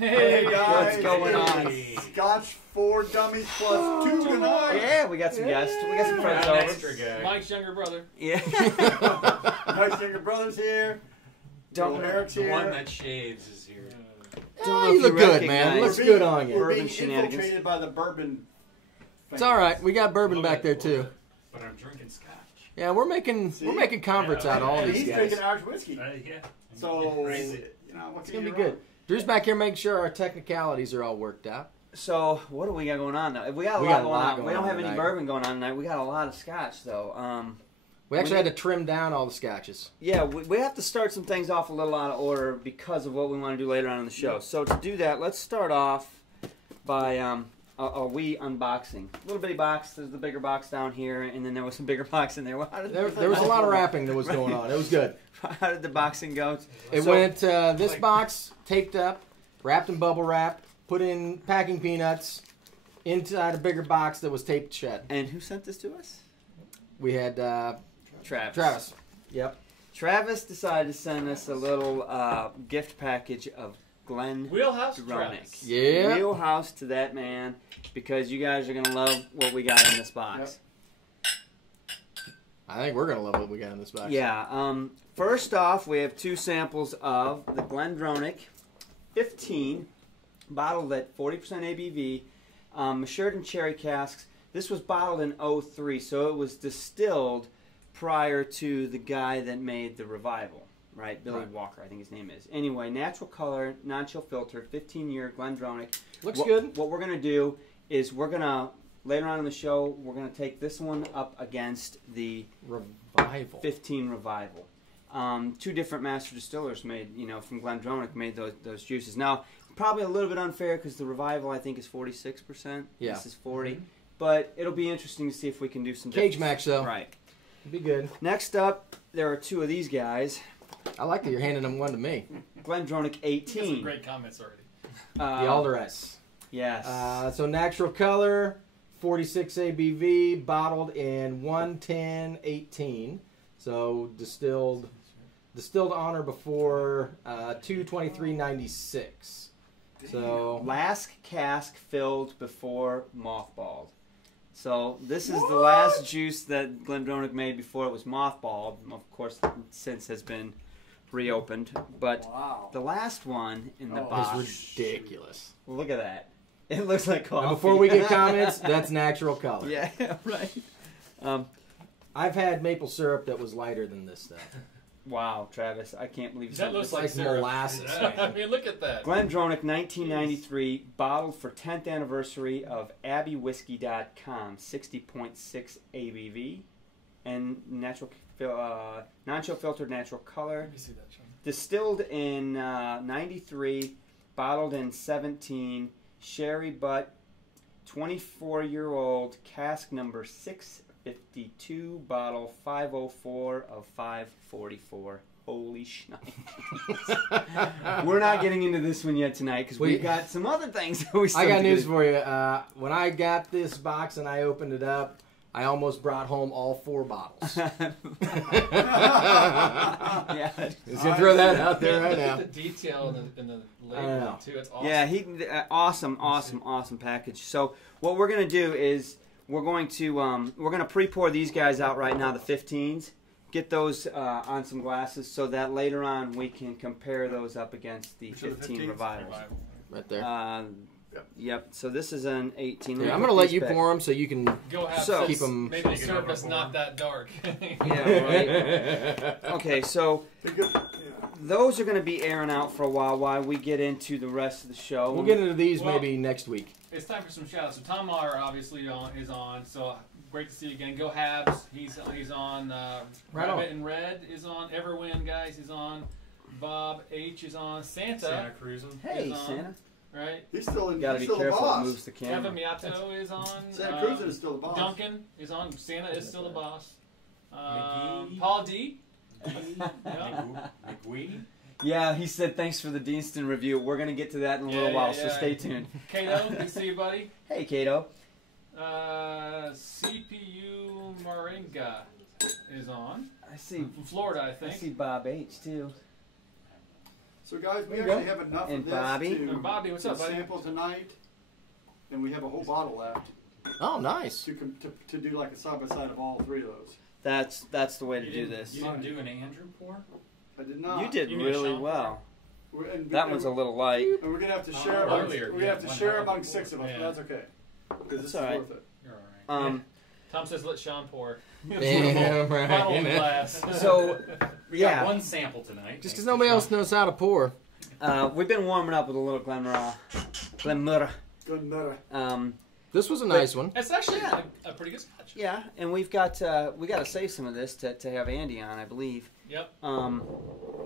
Hey guys, what's going on? Scotch 4 Dummies plus 2 tonight. Yeah, we got some guests. We got some friends over. Mike's younger brother. Yeah. Mike's younger brother's here. Don't Eric's here. The one that shaves is here. Don't you look good, man. It looks good on you. We're being shenanigans. infiltrated by the bourbon. It's all right. We got bourbon back there too. But I'm drinking Scotch. Yeah, we're making converts out of all And these he's guys. drinking Irish whiskey. Yeah. So, Crazy. you know, what's It's gonna be good. Drew's back here making sure our technicalities are all worked out. So, what do we got going on now? We got a lot going on. We don't have any bourbon going on tonight. We got a lot of Scotch, though. We actually had to trim down all the scotches. Yeah, we have to start some things off a little out of order because of what we want to do later on in the show. So, to do that, let's start off by a wee unboxing. A little bitty box. There's the bigger box down here, and then there was some bigger box in there. There was a lot of wrapping that was going on. It was good. How did the boxing go? It went this box taped up, wrapped in bubble wrap, put in packing peanuts, inside a bigger box that was taped shut. And who sent this to us? We had Travis. Yep. Travis decided to send us a little gift package of Glen Wheelhouse Travis. Yeah. Wheelhouse to that man, because you guys are going to love what we got in this box. Yep. I think we're going to love what we got in this box. Yeah. First off, we have two samples of the Glendronach 15, bottled at 40% ABV, matured in cherry casks. This was bottled in 03, so it was distilled prior to the guy that made the Revival, right? Billy Walker, I think his name is. Anyway, natural color, non-chill filter, 15-year Glendronach. Looks good. What we're going to do is we're going to, later on in the show, we're going to take this one up against the Revival. 15 Revival. Two different master distillers made, from Glendronach made those juices. Now, probably a little bit unfair because the Revival, I think, is 46%. Yeah. This is 40. But it'll be interesting to see if we can do some Cage match, though. Right. It'd be good. Next up, there are two of these guys. I like that you're handing them one to me. Glendronach 18. Some great comments already. The Alderess. Yes. So natural color, 46 ABV, bottled in 110-18. So distilled on or before 2/23/96. So last cask filled before mothballed. So this is the last juice that Glendronach made before it was mothballed. Of course, since has been reopened. But the last one in the box is ridiculous. Look at that. It looks like coffee. Now, before we get comments, that's natural color. Yeah, right. I've had maple syrup that was lighter than this stuff. Wow, Travis, I can't believe That looks like molasses. I mean, look at that. Glendronach 1993, bottled for 10th anniversary of AbbeyWhiskey.com, 60.6 ABV, and non-chill filtered natural color. Let me see that, Sean. Distilled in 93, bottled in 17, sherry butt, 24-year-old, cask number 652, bottle 504 of 544. Holy shnikes. We're not getting into this one yet tonight because we've got some other things that we still I got news for you. When I got this box and I opened it up, I almost brought home all 4 bottles. Yeah. Just gonna throw that out there right now. The detail in the label too. It's awesome. Yeah, awesome package. So what we're gonna do is we're gonna pre-pour these guys out right now, the 15s. Get those on some glasses so that later on we can compare those up against the 15 Revival. Right there. Yep. So this is an 18. Yeah, I'm gonna let you pour them so you can Go have So- keep them. Maybe the surface not that dark. Yeah, right. Okay, so They're good. Yeah. those are going to be airing out for a while we get into the rest of the show. We'll get into these Well- maybe next week. It's time for some shout-outs. So Tom Maher obviously is on. So great to see you again. Go Habs. He's on. Right on. Rabbit and Red is on. Everwin guys is on. Bob H is on. Santa Cruising. Hey, is on. Santa. Right. He's still in. Got to He's be still the careful. It boss. moves the Kevin camera. Miato is on. Santa Cruz is still the boss. Duncan is on. Santa is still the boss. McGee. Paul D. Yeah. McGee. Yeah, he said thanks for the Deanston review. We're going to get to that in a little Yeah, while, yeah, so yeah. stay tuned. Kato, good to see you, buddy. Hey, Kato. CPU Moringa is on. I see. From Florida, I I think. see Bob H too. So guys, we There you actually go. have enough And of this Bobby. to, And Bobby, what's to up, buddy? sample tonight, and we have a whole bottle left Oh, nice. to do like a side by side of all three of those. That's the way to do this. You didn't do an Andrew pour? I did not. You did You mean really Sean? well. And That one's a little light. And we're gonna have to share. Oh, amongst, earlier, we're gonna yeah, have to one share hell of a among 6 of us, Yeah. but that's okay. Because this is all right. worth it. You're all right. Um, Tom says let Sean pour. Damn right. Bottle of glass. so We got yeah, one sample tonight. Just because nobody else knows how to pour. we've been warming up with a little Glenmurra. Good matter. This was a nice one. It's actually a pretty good scotch. Yeah, and we got to save some of this to have Andy on, I believe. Yep.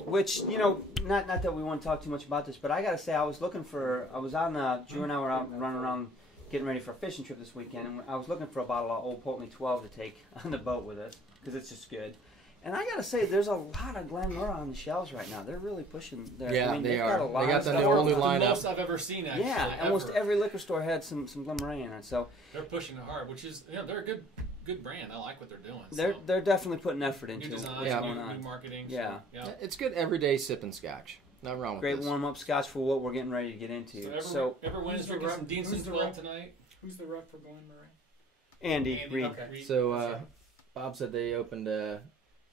Which, you know, not that we want to talk too much about this, but I gotta say I was on Drew and I were out running around getting ready for a fishing trip this weekend, and I was looking for a bottle of Old Pulteney 12 to take on the boat with us because it's just good. And I gotta say, there's a lot of Glenmurra on the shelves right now. They're really pushing. Yeah, I mean, they they've are. Got a lot They got of the stuff. whole new The lineup. most I've ever seen, actually. Yeah, almost ever. every liquor store had some Glenmurra in it. So They're pushing it hard, which is, they're a good brand. I like what they're doing. they're definitely putting effort new into designs, Yeah. new marketing. Yeah. So, It's good everyday sipping scotch. Nothing wrong with Great this. warm up scotch for what we're getting ready to get into. So everyone's Who's the drinking rep- some who's Deanston the 12 rep? tonight. Who's the rep for Glenmurray? Andy Reed. Okay. So Bob said they opened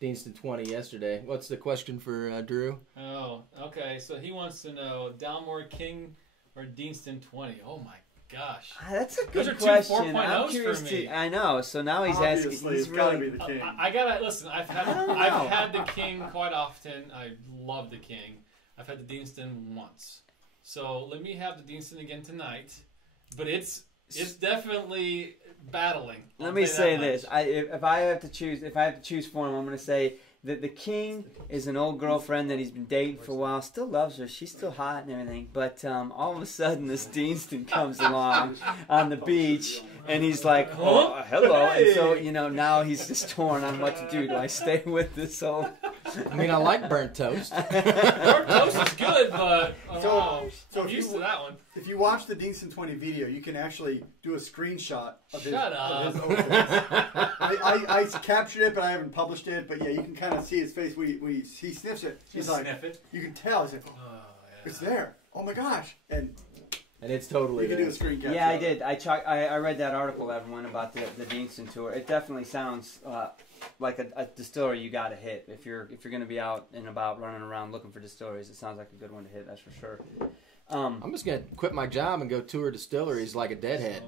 Deanston 20 yesterday. What's the question for Drew? Oh, okay. So he wants to know Dalmore King or Deanston 20. Oh my gosh. That's a Those good are two question. 4.0s I'm for curious me. to. I know. So now he's asking. Obviously, He's it's gotta really. be the king. I gotta listen. I've I don't know. had the King quite often. I love the King. I've had the Deanston once. So let me have the Deanston again tonight. But it's definitely battling. Let me say this: if I have to choose for him, I'm going to say that the King is an old girlfriend that he's been dating for a while. Still loves her. She's still hot and everything. But all of a sudden, this Deanston comes along on the beach, and he's like, "Oh, hello!" And so now he's just torn on what to do. Do I stay with this old? I mean, I like burnt toast. Burnt toast is good, but So I'm if used you- to that one. If you watch the Deanston 20 video, you can actually do a screenshot of his. Shut of his up. opens. I captured it, but I haven't published it. But yeah, you can kind of see his face. He sniffs it. He's like, sniff it. you can tell. He's like, oh, Oh, yeah. it's there. Oh my gosh! And And it's totally you can do a there. screen capture. Yeah, I of it. did. I read that article, everyone, about the Deanston tour. It definitely sounds like a distillery you got to hit if you're going to be out and about running around looking for distilleries. It sounds like a good one to hit. That's for sure. I'm just going to quit my job and go tour distilleries like a deadhead.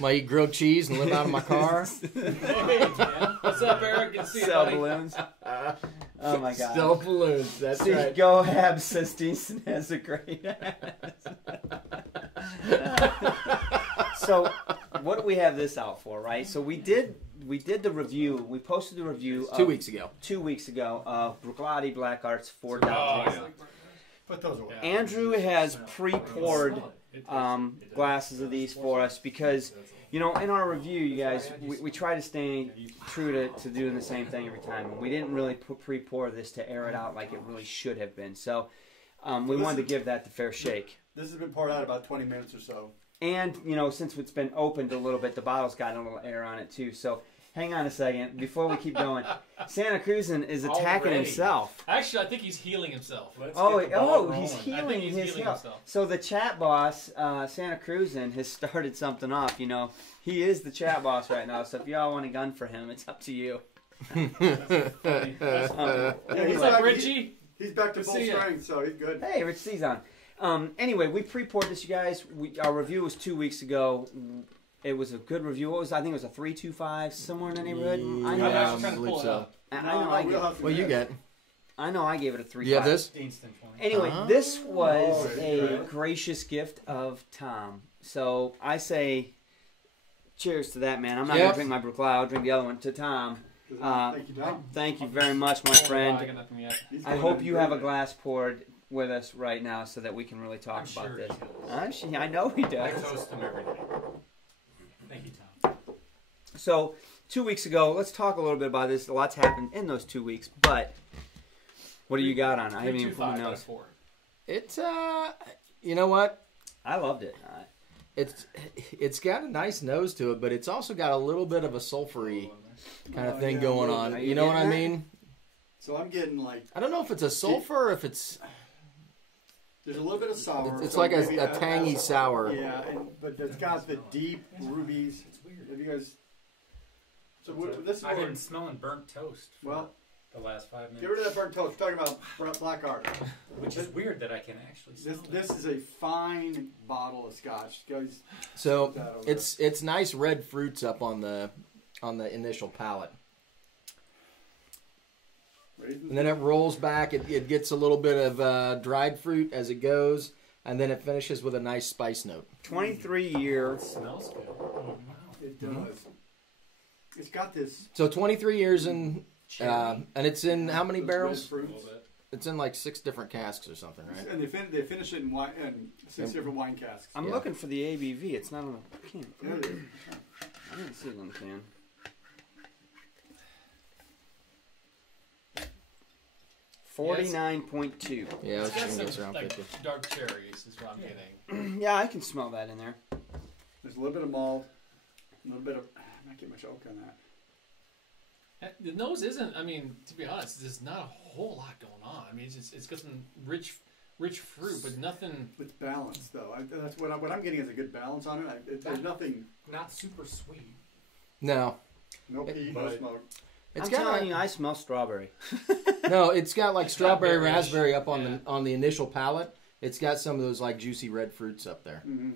I eat grilled cheese and live out of my car. Hey, man. What's up, Eric? Good to see you, Sell buddy. balloons. Oh my god. Still balloons. That's See, right. Go Hab says Deanston has a great So, what do we have this out for, right? So we did the review. We posted the review 2 weeks ago. 2 weeks ago of Bruichladdich Black Arts 4.1. Oh, yeah. Put those away. Yeah. Andrew has pre-poured It glasses of these for us because, in our review, you guys, we try to stay true to doing the same thing every time. We didn't really pre-pour this to air it out like it really should have been. So we wanted to give that the fair shake. This has been poured out about 20 minutes or so. And, since it's been opened a little bit, the bottle's got a little air on it too. So hang on a second before we keep going. Santa Cruzan is attacking Already. himself. Actually, I think he's healing himself. He's I healing think he's his healing health. himself. So the chat boss, Santa Cruzan, has started something off. He is the chat boss right now. So if y'all want a gun for him, it's up to you. Yeah, What's he's up, back, Richie? he's back to Good full to see ya. strength, so he's good. Hey, Rich C's on. Anyway, we pre-poured this, you guys. Our review was 2 weeks ago. It was a good review. What was I think it was a 3.25, somewhere in the neighborhood. I know. I'm Yeah, actually trying to pull it up. What you get? I know I gave it a 3.5. You have this? Deanston 20. Anyway, this was Oh, a right. gracious gift of Tom. So I say, cheers to that, man. I'm not Yep. gonna drink my Bruichladdich. I'll drink the other one to Tom. Thank you, Tom. Thank you very much, my I got friend. nothing yet. He's I going hope on you great have a day. glass poured with us right now so that we can really talk I'm about sure this. he does. I know he I does. toast him every day. Thank you, Tom. So 2 weeks ago, let's talk a little bit about this. A lot's happened in those 2 weeks, but what do you got on it? I haven't even put my 3.25 out of nose. 4. It's you know what? I loved it. It's got a nice nose to it, but it's also got a little bit of a sulfury kind of Oh, thing yeah, going a little on. bit. You know what I getting that? mean? So I'm getting like I don't know if it's a sulfur or if it's there's a little bit of sour. it's so like maybe a tangy sour. Yeah, but it's got the deep rubies. It's weird. Have you guys? So this is I've what been smelling burnt toast for well, the last 5 minutes. get rid of that burnt toast. We're talking about black art. Which is weird that I can actually smell This is a fine bottle of Scotch, guys. So That over it's nice red fruits up on the initial palate. Raisins. And then it rolls back. It gets a little bit of dried fruit as it goes, and then it finishes with a nice spice note. 23-year. It smells good. Oh, wow. It does. It's got this. So 23 years in, and it's in how many those barrels? red A fruits. little bit. It's in like 6 different casks or something, right? And they finish it in wine and 6 different wine casks. I'm Yeah. looking for the ABV. It's not on the can. There it is. I didn't see it on the can. $49.2. Yeah, I was It's got thinking it's some around like 50. dark cherries is what I'm getting. Yeah, I can smell that in there. There's a little bit of malt, a little bit of. I not get much oak on that. The nose isn't. I mean, to be honest, there's not a whole lot going on. I mean, it's got some rich fruit, but nothing. It's balanced though. That's what I'm getting is a good balance on it. There's nothing. Not super sweet. No, No peat, no But- smoke. it's I'm got telling you, I smell strawberry. no, it's got like strawberry, berry-ish. raspberry up on Yeah. the initial palate. It's got some of those like juicy red fruits up there, Mm-hmm.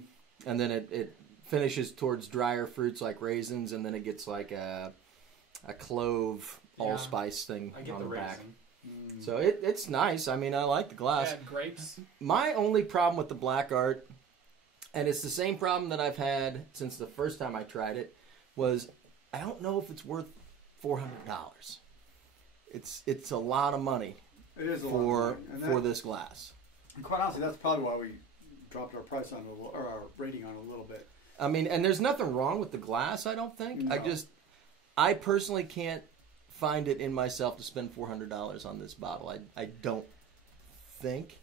and then it finishes towards drier fruits like raisins, and then it gets like a clove Yeah. allspice thing I get on the the back. raisin. So it's nice. I mean, I like the glass. Yeah, grapes. My only problem with the black art, and it's the same problem that I've had since the first time I tried it, was I don't know if it's worth $400. It's a lot of money It is a lot. for of money. And for that- this glass. and quite honestly, that's probably why we dropped our price on it a little, or our rating on it a little bit. I mean, and there's nothing wrong with the glass. I don't think. No. I personally can't find it in myself to spend $400 on this bottle. I don't think.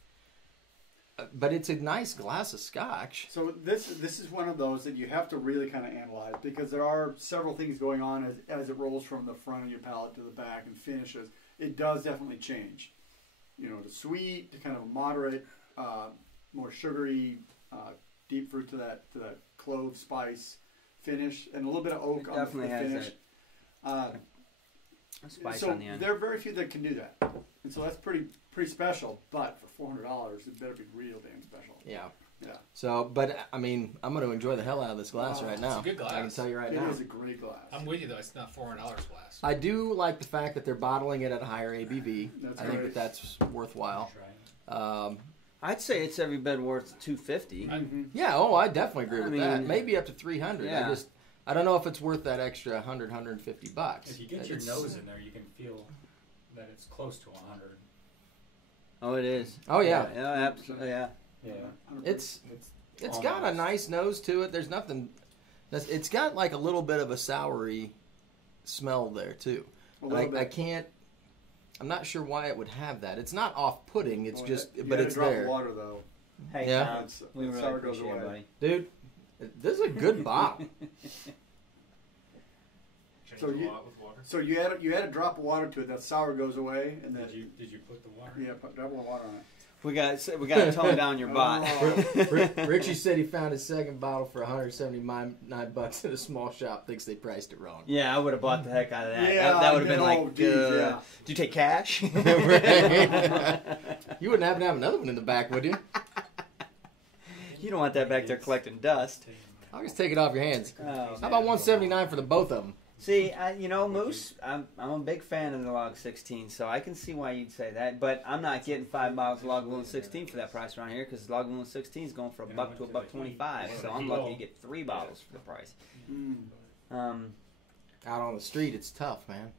But it's a nice glass of Scotch. So this is one of those that you have to really kind of analyze because there are several things going on as it rolls from the front of your palate to the back and finishes. It does definitely change. You know, to sweet, to kind of moderate, more sugary, deep fruit to that clove spice finish, and a little bit of oak It on the definitely has finish. Spice So on the end. there are very few that can do that, and so that's pretty special. But for $400, it better be real damn special. Yeah. Yeah. So, but I mean, I'm going to enjoy the hell out of this glass Oh, right it's now. a good glass. I can tell you right It now. is a great glass. I'm with you though. It's not $400 glass. I do like the fact that they're bottling it at a higher ABV. That's I think right. that's worthwhile. Try it. I'd say it's every bit worth $250. Mhm. Yeah, oh, I definitely agree with I that. mean, Maybe up to 300. yeah. I don't know if it's worth that extra 100, 150 bucks. If you get your It's- nose in there, you can feel that it's close to 100. Oh, it is. Oh, yeah. Yeah, absolutely. Yeah. Yeah. It's It's got a almost. nice nose to it. There's nothing. It's got like a little bit of a soury smell there too. A And little I bit. can't. I'm not sure why it would have that. It's not off-putting. It's Well, just, you but had a it's drop there, Of water though. Hey, Yeah. Tom, It's- we the really sour goes appreciate it, away. buddy. dude. This is a good bottle. Change So a you- lot with water. So you add a drop of water to it. That sour goes away, and then Did you put the water? yeah, put drop of water on it. We got to tone down your bot. Oh. Richie said he found his second bottle for $179 at a small shop. Thinks they priced it wrong. Yeah, I would have bought the heck out of that. Yeah, that would have been no, like, geez, yeah. do you take cash? You wouldn't happen to have another one in the back, would you? You don't want that back there collecting dust. I'll just take it off your hands. Oh, How about 179 for the both of them? see, Moose, I'm a big fan of the Log 16, so I can see why you'd say that. But I'm not getting 5 bottles of Lagavulin 16 for that price around here because Lagavulin 16 is going for $1 to $1.25. So I'm lucky to get 3 bottles for the price. Out on the street, it's tough, man.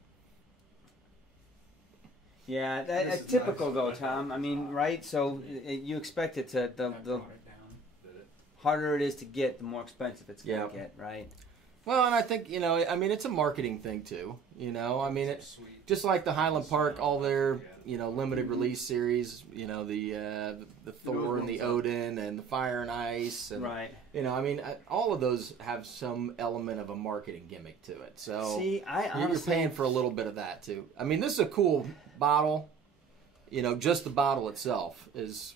Yeah, This that's is typical nice. though, Tom. I mean, right? So you expect it to the I brought it down. harder it is to get, the more expensive it's going Yeah. to get, right? Well, and I think, I mean, it's a marketing thing too. I mean, it's just like the Highland Park, all their, limited release series, the Thor and the Odin and the Fire and Ice. And, Right. I mean, all of those have some element of a marketing gimmick to it. So See, I you're honestly paying for a little bit of that too. I mean, this is a cool bottle. Just the bottle itself is,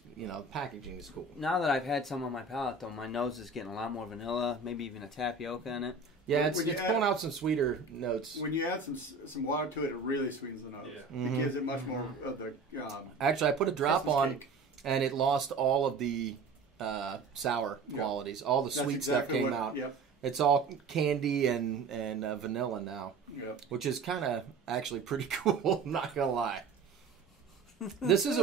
packaging is cool. now that I've had some on my palate, though, my nose is getting a lot more vanilla, maybe even a tapioca in it. Yeah, When you it's add- pulling out some sweeter notes. When you add some water to it, it really sweetens the nose. Yeah. Mhm. It gives it much more of the Actually, I put a drop Christmas on, cake. and it lost all of the sour Yeah. qualities. All the That's sweet exactly stuff came what- out. Yep. It's all candy and vanilla now, Yep. which is kind of actually pretty cool. I'm not gonna lie. This is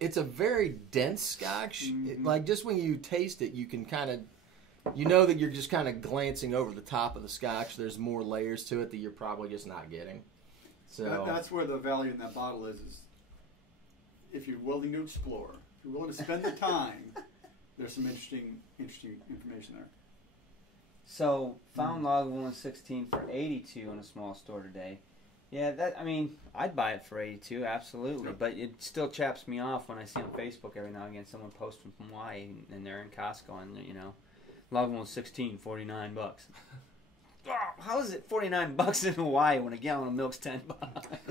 it's a very dense Scotch. Mhm. Like just when you taste it, you can kind of, that you're just kind of glancing over the top of the Scotch. There's more layers to it that you're probably just not getting. So That's where the value in that bottle is if you're willing to explore, if you're willing to spend the time, there's some interesting information there. So, found Lagavulin 16 for 82 in a small store today. Yeah, I'd buy it for 82, absolutely. Yep. But it still chaps me off when I see on Facebook every now and again someone posting from Hawaii and they're in Costco and Lagavulin 16, $49. Oh, how is it $49 in Hawaii when a gallon of milk's $10?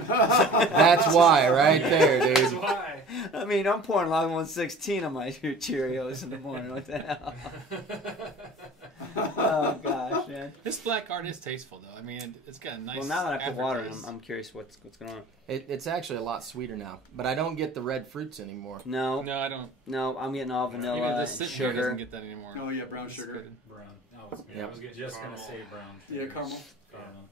that's why, right there, That's dude. why. I mean, I'm pouring Lagavulin 16 on my Cheerios in the morning. What the hell? Oh gosh, man. This black art is tasteful, though. I mean, it's got a nice. Well, now that I put water in, aftertaste. I'm curious what's going on. It's actually a lot sweeter now, but I don't get the red fruits anymore. No, No, I don't. I'm getting all Even vanilla this and sitting here sugar. doesn't get that anymore. Oh yeah, brown It's sugar. good. Brown. Oh, it's, Yep. I was just going to say brown. Yeah, sugars. caramel. Caramel.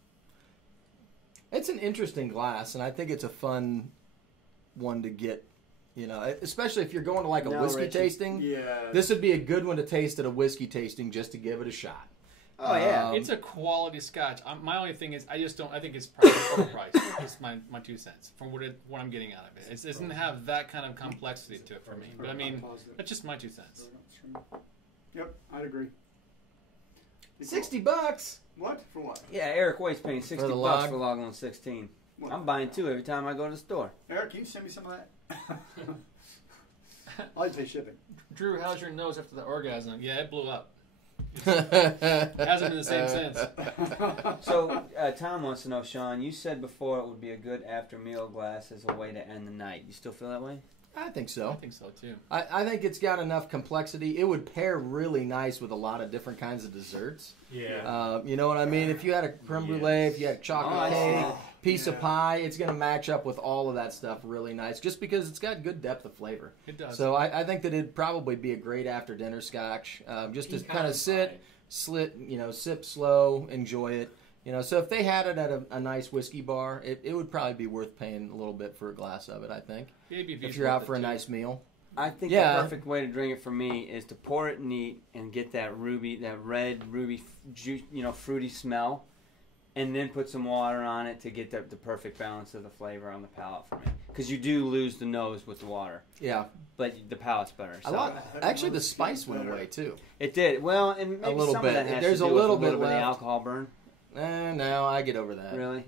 It's an interesting glass, and I think it's a fun one to get. Especially if you're going to like a No, whiskey Richie. tasting. Yeah. This would be a good one to taste at a whiskey tasting just to give it a shot. Oh yeah. It's a quality Scotch. My only thing is, I just don't. I think it's probably overpriced. It's my 2 cents from what I'm getting out of it. It doesn't have that kind of complexity to it for me. But I mean, that's just my 2 cents. Yep, I'd agree. $60. What? For what? Yeah, Eric Waite's paying $60 the for log? Lagavulin 16. What? I'm buying 2 every time I go to the store. Eric, can you send me some of that? I'll pay shipping. Drew, how's your nose after the orgasm? Yeah, it blew up. It hasn't been the same since. So Tom wants to know, Sean, you said before it would be a good after meal glass as a way to end the night. You still feel that way? I think I so. think so too. I think it's got enough complexity. It would pair really nice with a lot of different kinds of desserts. Yeah. You know what I mean? If you had a creme brulee, if you had chocolate Oh, I cake, see. piece of Yeah. pie, it's going to match up with all of that stuff really nice just because it's got good depth of flavor. It does. So I think that it'd probably be a great after dinner Scotch. Just to kind of sip slow, enjoy it. So if they had it at a nice whiskey bar, it would probably be worth paying a little bit for a glass of it, I think. ABV's If you're worth out it, for a too. nice meal. I think Yeah. the perfect way to drink it for me is to pour it neat and get that red ruby juice, fruity smell, and then put some water on it to get the perfect balance of the flavor on the palate for me. Because you do lose the nose with the water, Yeah. but the palate's better. So Actually, the spice went away, too. it did. Well, and maybe little some bit. of that has There's to a do little with a bit little bit of the left. alcohol burn. No, I get over that. Really?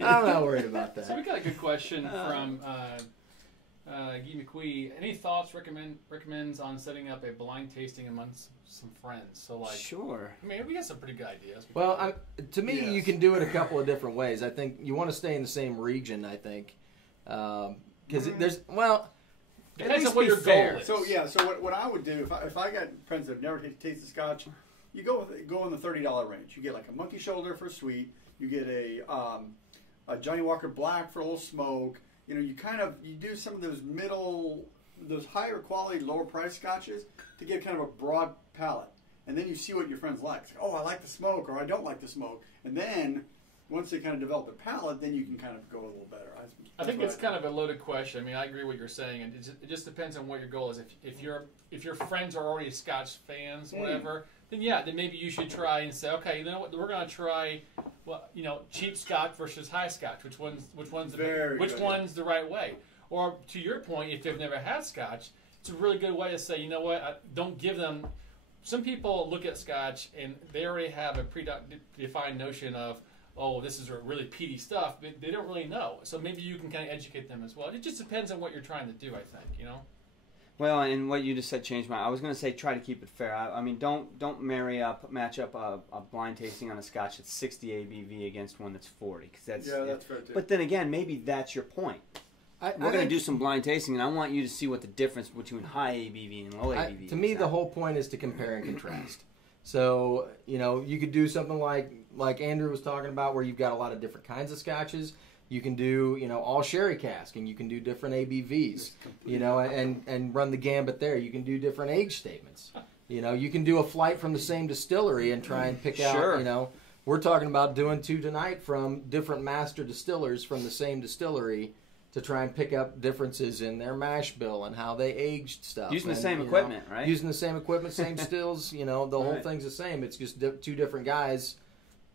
I'm not worried about So that. we got a good question from Guy McQuee. Any thoughts, recommends on setting up a blind tasting amongst some friends? So like, Sure. I mean, we got some pretty good ideas. Well, to me, Yes. you can do it a couple of different ways. I think you want to stay in the same region, I think. Because there's, well, at depends least on what be your fair. goal is. So yeah, so what I would do if I got friends that have never tasted Scotch, you go in the $30 range. You get like a monkey shoulder for sweet. You get a Johnny Walker Black for a little smoke. you know, you do some of those higher quality, lower price scotches to get kind of a broad palette. And then you see what your friends like. It's like, oh, I like the smoke, or I don't like the smoke. And then once they kind of develop their palate, then you can kind of go a little better. I think it's kind of a loaded question. I mean, I agree with what you're saying, and it just depends on what your goal is. If your friends are already Scotch fans, whatever, then maybe you should try and say, okay, you know what, we're going to try, well, you know, cheap Scotch versus high Scotch. Which one's the right way? Or to your point, if they've never had Scotch, it's a really good way to say, you know what, don't give them. Some people look at Scotch and they already have a predefined notion of, oh, this is really peaty stuff, but they don't really know. So maybe you can kind of educate them as well. It just depends on what you're trying to do, I think, you know? Well, and what you just said changed my... I was going to say try to keep it fair. I mean, don't match up a blind tasting on a Scotch that's 60 ABV against one that's 40. Cause that's fair too. But then again, maybe that's your point. We're going to do some blind tasting, and I want you to see what the difference between high ABV and low ABV is. To me, the whole point is to compare and contrast. So, you know, you could do something like Andrew was talking about, where you've got a lot of different kinds of scotches. You can do, you know, all sherry cask, and you can do different ABVs, you know, and run the gambit there. You can do different age statements. You know, you can do a flight from the same distillery and try and pick out, you know, we're talking about doing 2 tonight from different master distillers from the same distillery to try and pick up differences in their mash bill and how they aged stuff. Using the same equipment, right? Using the same equipment, same stills, you know, the whole thing's the same. It's just 2 different guys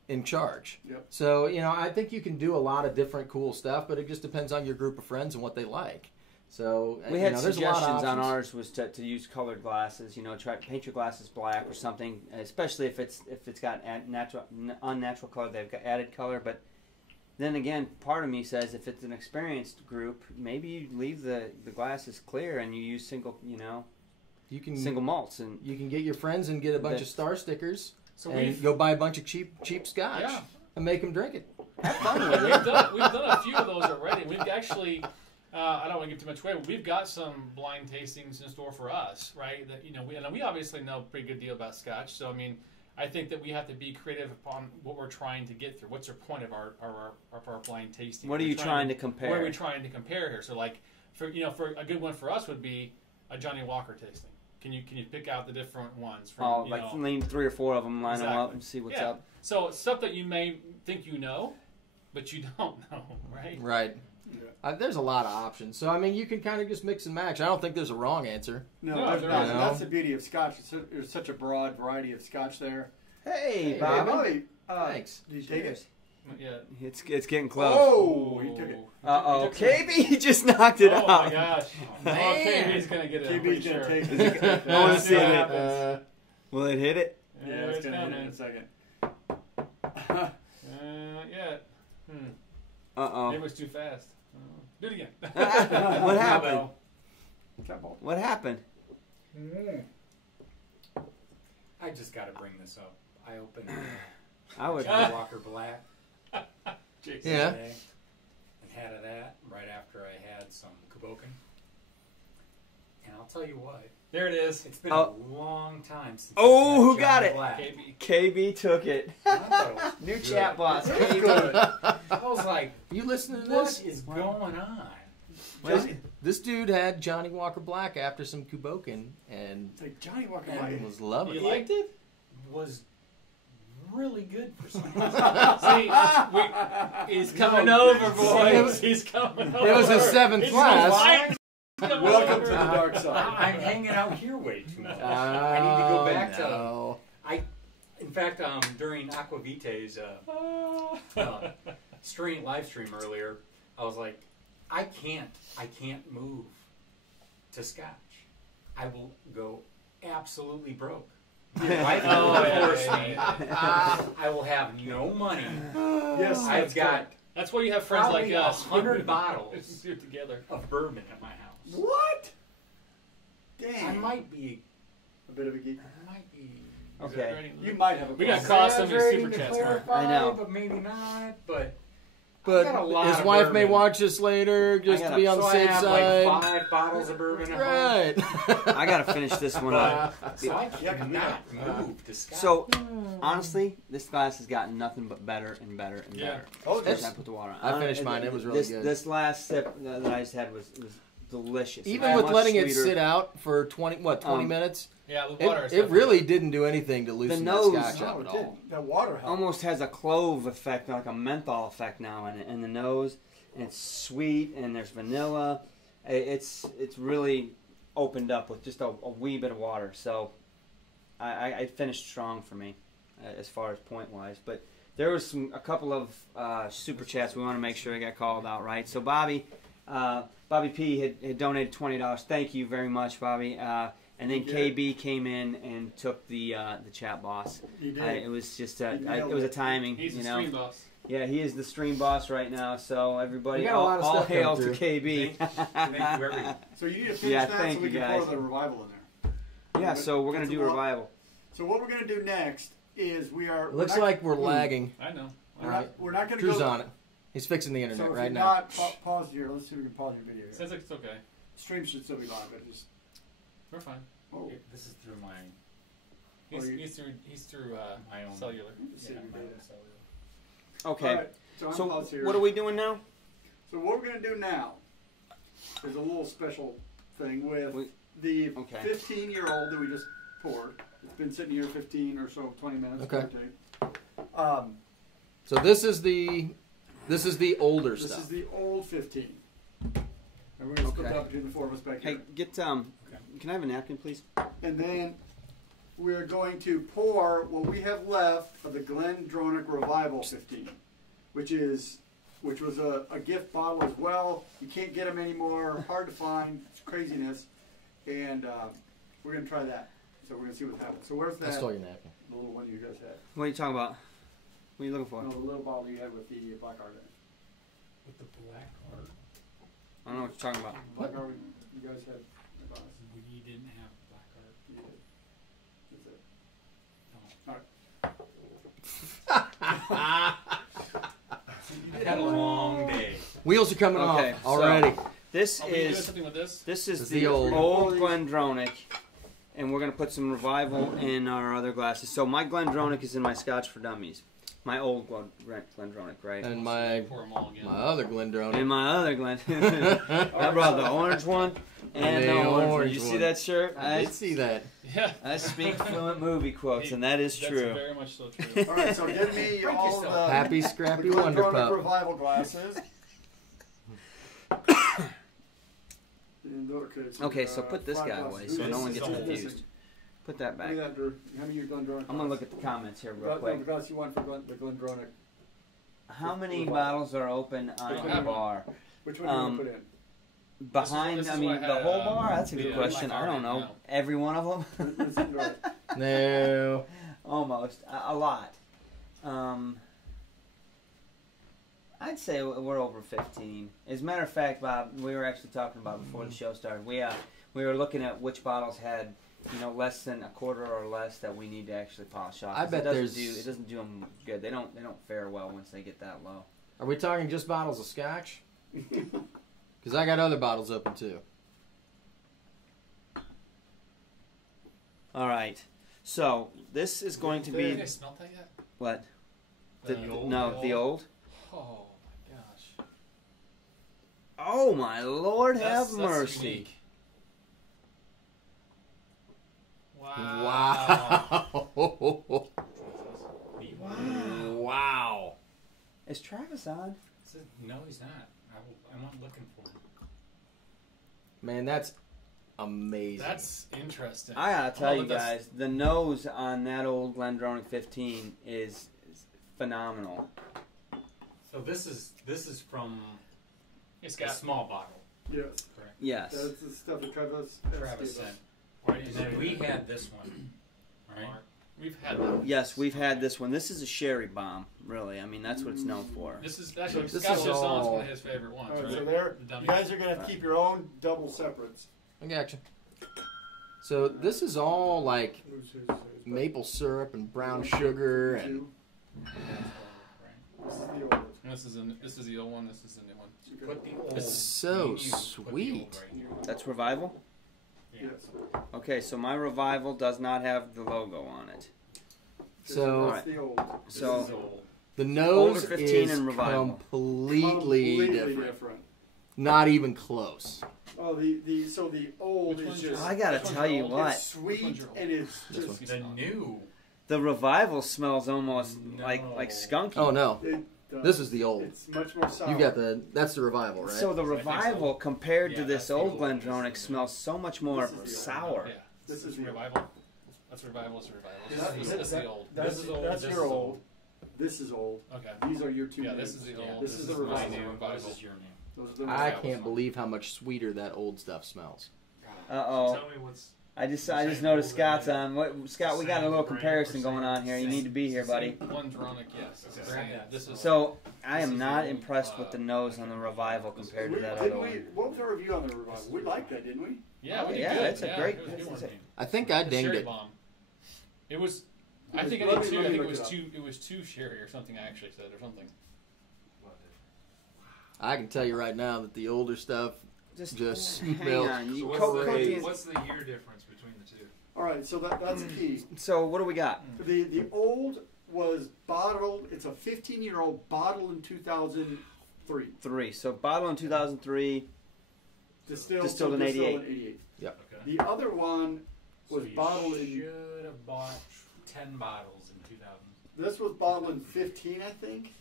in charge. Yep. So, you know, I think you can do a lot of different cool stuff, but it just depends on your group of friends and what they like. So, we had there's a lot of suggestions on options. ours was to use colored glasses. You know, try to paint your glasses black or something, especially if it's got unnatural color. They've got added color, but then again, part of me says if it's an experienced group, maybe you leave the glasses clear and you use single malts, and you can get your friends and get a bunch of star stickers, so and go buy a bunch of cheap scotch and make them drink it. Have fun with it. We've done a few of those already. We've actually, I don't want to give too much away, but we've got some blind tastings in store for us, right? That, you know, we obviously know a pretty good deal about Scotch, so I mean, I think that we have to be creative upon what we're trying to get through. What's the point of our blind tasting? What are you trying to compare? What are we trying to compare here? So, like, for a good one for us would be a Johnny Walker tasting. Can you pick out the different ones? From, name 3 or 4 of them, line them up, and see what's up. So stuff that you may think you know, but you don't know, right? Right. Yeah. There's a lot of options. So, I mean, you can kind of just mix and match. I don't think there's a wrong answer. No, there's not. That's the beauty of Scotch. There's such a broad variety of Scotch there. Hey, Bobby. Thanks. Did you take it? Yeah. It's getting close. Oh, he took it. Uh-oh. KB just knocked it out. Oh, my gosh. Man. KB's going to get it. KB's going to take it. I want to see what it. happens. Will it hit it? Yeah, it's going to hit it in a second. Yeah. Uh-oh. It was too fast. Do it again. What happened? Well. What happened? I just got to bring this up. I opened I would. Johnny Walker Black Yeah. today and had of that right after I had some Kuboken. And I'll tell you what. There it is. It's been a long time since Oh, I've had who got Johnny it? Black. KB took it. I thought it was New good. chat boss. I was like, You listening to what this? is going on? This dude had Johnny Walker Black after some Kuboken and It's like Johnny Walker And White. was loving You it. liked it? Was really good for some reason. See, he's coming over, boys. He's coming over. It was his 7th class. Welcome to the dark side. I'm hanging out here way too much. I need to go back no. In fact, during Aquavite's live stream earlier, I was like, I can't move to Scotch. I will go absolutely broke. My wife will divorce me. I will have no money. Yes, I've got That's why you have friends probably like us. 100 bottles Do it together. of bourbon at my house. What? I Damn. might be. A bit of a geek. I might be. Okay. You might have a We got problem. crossed some of these super exaggerating to chats, Mark. clarify, I know. but maybe not. But but I got a lot his of wife may bourbon. watch this later just to be on So the I safe have side. like 5 bottles of bourbon at home. Right. I gotta finish this one up. So I cannot move to Scotch. So, honestly, this glass has gotten nothing but better and better and Yeah. better. Oh, Since I put the water I on. finished mine. It was really this, good. This last sip that I just had was delicious. Even It's with much letting it sweeter. sit out for 20 minutes, Yeah, the water. is it definitely- really didn't do anything to loosen that nose- Scotch No, up it at all. didn't. That water helped. Almost has a clove effect, like a menthol effect now in the nose. And it's sweet, and there's vanilla. It's really opened up with just a wee bit of water. So I finished strong for me as far as point wise. But there was a couple of super chats we want to make sure I got called out right. So Bobby P had donated $20. Thank you very much, Bobby. And then KB came in and took the chat boss. You did. It was just it nailed was a it. timing. He's you the know. stream boss. Yeah, he is the stream boss right now. So everybody, We got a lot of all stuff coming hail to through. KB. Thank you, everyone. So you need to finish Yeah, that thank so we you, can guys. pour the revival in there. Yeah, so we're gonna It's a do lot. revival. So what we're going to do next is Looks like we're lagging. I know. we're not going to Drew's go. on it. He's fixing the internet So if right you're now. not pause here. Let's see if we can pause your video. Here. Sounds like it's okay. Stream should still be live. But just We're fine. oh, This is through my He's through my own cellular. let's see yeah, your my data. own cellular. Okay. All right. So I'm So paused here. what are we doing now? So what we're going to do now is a little special thing with the Okay. 15-year-old that we just poured. It's been sitting here 15 or so, 20 minutes. Okay. give or take. So this is the older This stuff. is the old 15. And we're going to split Okay. that up between the four of us back Hey, here. get Can I have a napkin, please? And then we're going to pour what we have left of the GlenDronach Revival 15, which was a gift bottle as well. You can't get them anymore. Hard to find. It's craziness. And we're going to try that. So we're going to see what happens. So where's I that? stole your napkin. The little one you guys had. What are you talking about? What are you looking for? No, the little bottle you had with the black art in it. With the black art, I don't know what you're talking about. Black art you guys had. we didn't have black art. You did. That's it. No. All right. I had a long day. Wheels are coming Okay, off already. This Are we doing is something with this? this is This is the the old- old GlenDronach, and we're gonna put some revival in our other glasses. So my GlenDronach is in my Scotch for Dummies. My old GlenDronach, right? And my Pour them all again. other GlenDronach. And my other Glen. I brought the orange one and the orange one. You see one. that shirt? I did see that. Yeah. I speak fluent movie quotes, and that is That's true. very much so true. All right, so give me Break all yourself. the Happy Scrappy the Wonder GlenDronach Pup. Revival glasses. And, Okay, so put this 5 guy glasses. away Who's so no this? one gets Who's confused. missing? Put that back. Look at that, Drew. How many of your GlenDronach? I'm gonna look at the comments here real The quick. glass you want for the GlenDronach. How many Revival. bottles are open on Which the one? bar? Which one do you want to put in? Behind, this is I mean, what I the had, whole bar? That's a good yeah, question. my I don't card, know. no. Every one of them? Listen, right. No. Almost. A lot. I'd say we're over 15. As a matter of fact, Bob, we were actually talking about before the show started. We were looking at which bottles had, less than a quarter or less that we need to actually polish off. I 'Cause bet it doesn't do them good. They don't fare well once they get that low. Are we talking just bottles of Scotch? Because I got other bottles open too. All right. So this is going to Have you be guys smelt that yet? what? The old? The old. Oh my gosh. Oh my Lord, have That's mercy! unique. Wow. Wow. Wow. Wow. Is Travis on? No, he's not. I'm not looking for him. Man, that's amazing. That's interesting. I gotta tell you look, that's- guys, the nose on that old GlenDronach 15 is phenomenal. So this is from It's a got small bottle, Yes. correct? Yes. That's the stuff that Travis Travis gave us. sent. And then we had this one, right? We've had that. Yes, we've had this one. This is a sherry bomb, really. I mean, that's what it's known for. This is actually This Scott is just on all- one of his favorite ones, All right, right? so there, The you Dummies. guys are going to have to keep your own double separates. I got you. So this is all like Who's maple syrup and brown sugar and Two. That's all, right? This is the old. And This is the old one. This is the new one. Put the old. It's so you need to put the old sweet. right here. That's Revival? Yeah. Yes. Okay, so my Revival does not have the logo on it. So That's the old. This So- is old. the nose Older 15 is and Revival. completely different. Not even close. Oh, so the old Which is one's just. yours? I gotta Which one's tell you your old? what. It's sweet one's your old? and it's This just. The new. The Revival smells almost like No. skunky. Oh no, It does. this is the old. It's much more sour. You got that's the Revival, right? So the I think so. Revival compared to Yeah, this that's the old old one. This Glendronach is the smells so much more This is the old sour. Yeah. This is the the revival. That's revival. It's revival. Yeah, This is the old. That's, This is old, That's this your is old. old. This is old. Okay. These are your two. Yeah, names. this is the Yeah, old. This is the my revival. new revival. This is your name. Those are the I revival. can't believe how much sweeter that old stuff smells. Uh-oh. Tell me what's. I just Same noticed old Scott's and on. Scott, we got a same little brand comparison or going same- on here. You need to be here, buddy. Glendronach, yes. It's the Grab same. that. This is So I This am is not the old, impressed with the nose on the Revival compared to that other Didn't we? one. What was our review on the revival? We liked that, didn't we? yeah, we did Yeah, good. that's a great- it was a good this one. is I think I The dinged Sherry it. bomb. It was. I Let think me- I did let too. me I think look it was it up. too. It was too sherry or something. I actually said or something. I can tell you right now that the older stuff just hang smells on. So You what's, coat the, these- what's the year difference between the two? All right, so that's key. So what do we got? The old was bottled. It's a 15-year-old bottled in 2003. 3. So bottle in 2003. Distilled in 88. Yep. Okay. The other one was So you bottled in. should have bought 10 bottles in 2000. This was bottled in 15, I think.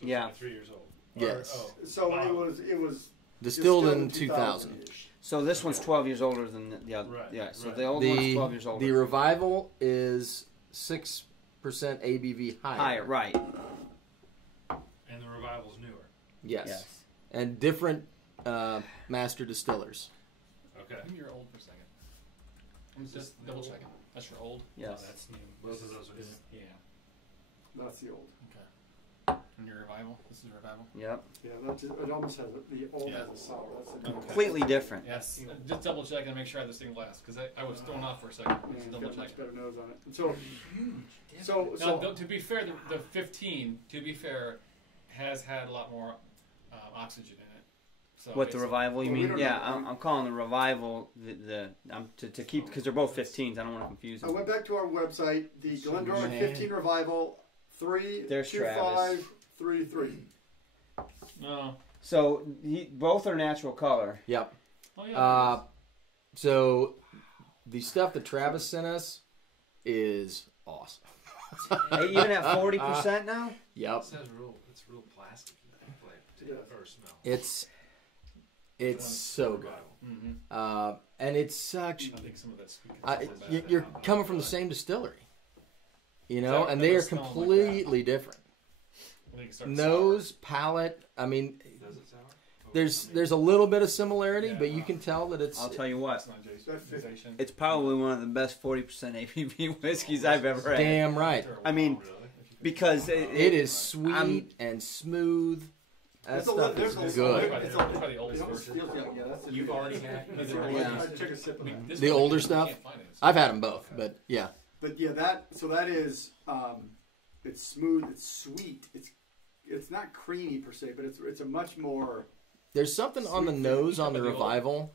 So Yeah. It's only 3 years old. Yes. Or, So Wow. it was Distilled in 2000. So this one's 12 years older than the other. Right, Yeah. So right. the old one's The 12 years older. the Revival is 6% ABV higher. Higher, right? and the revival's newer. Yes. And different master distillers. Okay. Give me your old for a second. I'm just double checking. That's your old. Yes. Oh, that's new. Both of those are new. Yeah. That's the old. And your revival. This is revival. Yep. Yeah, it almost has the old Yeah. has a sour. That's the new. Completely different. Yes. Just double checking and make sure I have the same glass because I was thrown off for a second. Yeah, Just it's double got a much checking. better nose on it. And so Huge. Now, to be fair, the 15, to be fair, has had a lot more oxygen in it. So What, the it's- Revival? You Well, we mean? don't Yeah, know. I'm calling the Revival to keep because they're both 15s. I don't want to confuse I them. went back to our website. The Glendronach Man. 15 Revival 3 There's 2 Travis. 5 3 3. No. So both are natural color. Yep. Oh yeah. So the stuff that Travis sent us is awesome. Hey, even at 40% now. Yep. It says it's real plastic flavor Yes. or smell. It's so good. Mm-hmm. And it's such. I think some of that's You're coming from the same distillery, you know, That- and that they are was smelling like completely different. Nose, palate. I mean, Does it sour? there's a little bit of similarity, Yeah. but you can tell that it's. I'll tell you what. That's not Jason. It's probably one of the best 40% ABV whiskeys I've ever had. Damn right. I mean, because It is sweet and smooth. That stuff is good. It's probably the It oldest almost version. feels like, yeah, that's the You've new- already had. Yeah. I took a sip of that. This The one, older you stuff? can't find it. I've had them both, but yeah. But yeah, that is it's smooth, it's sweet, it's not creamy per se, but it's a much more There's something on the Sweet nose on the But the old- Revival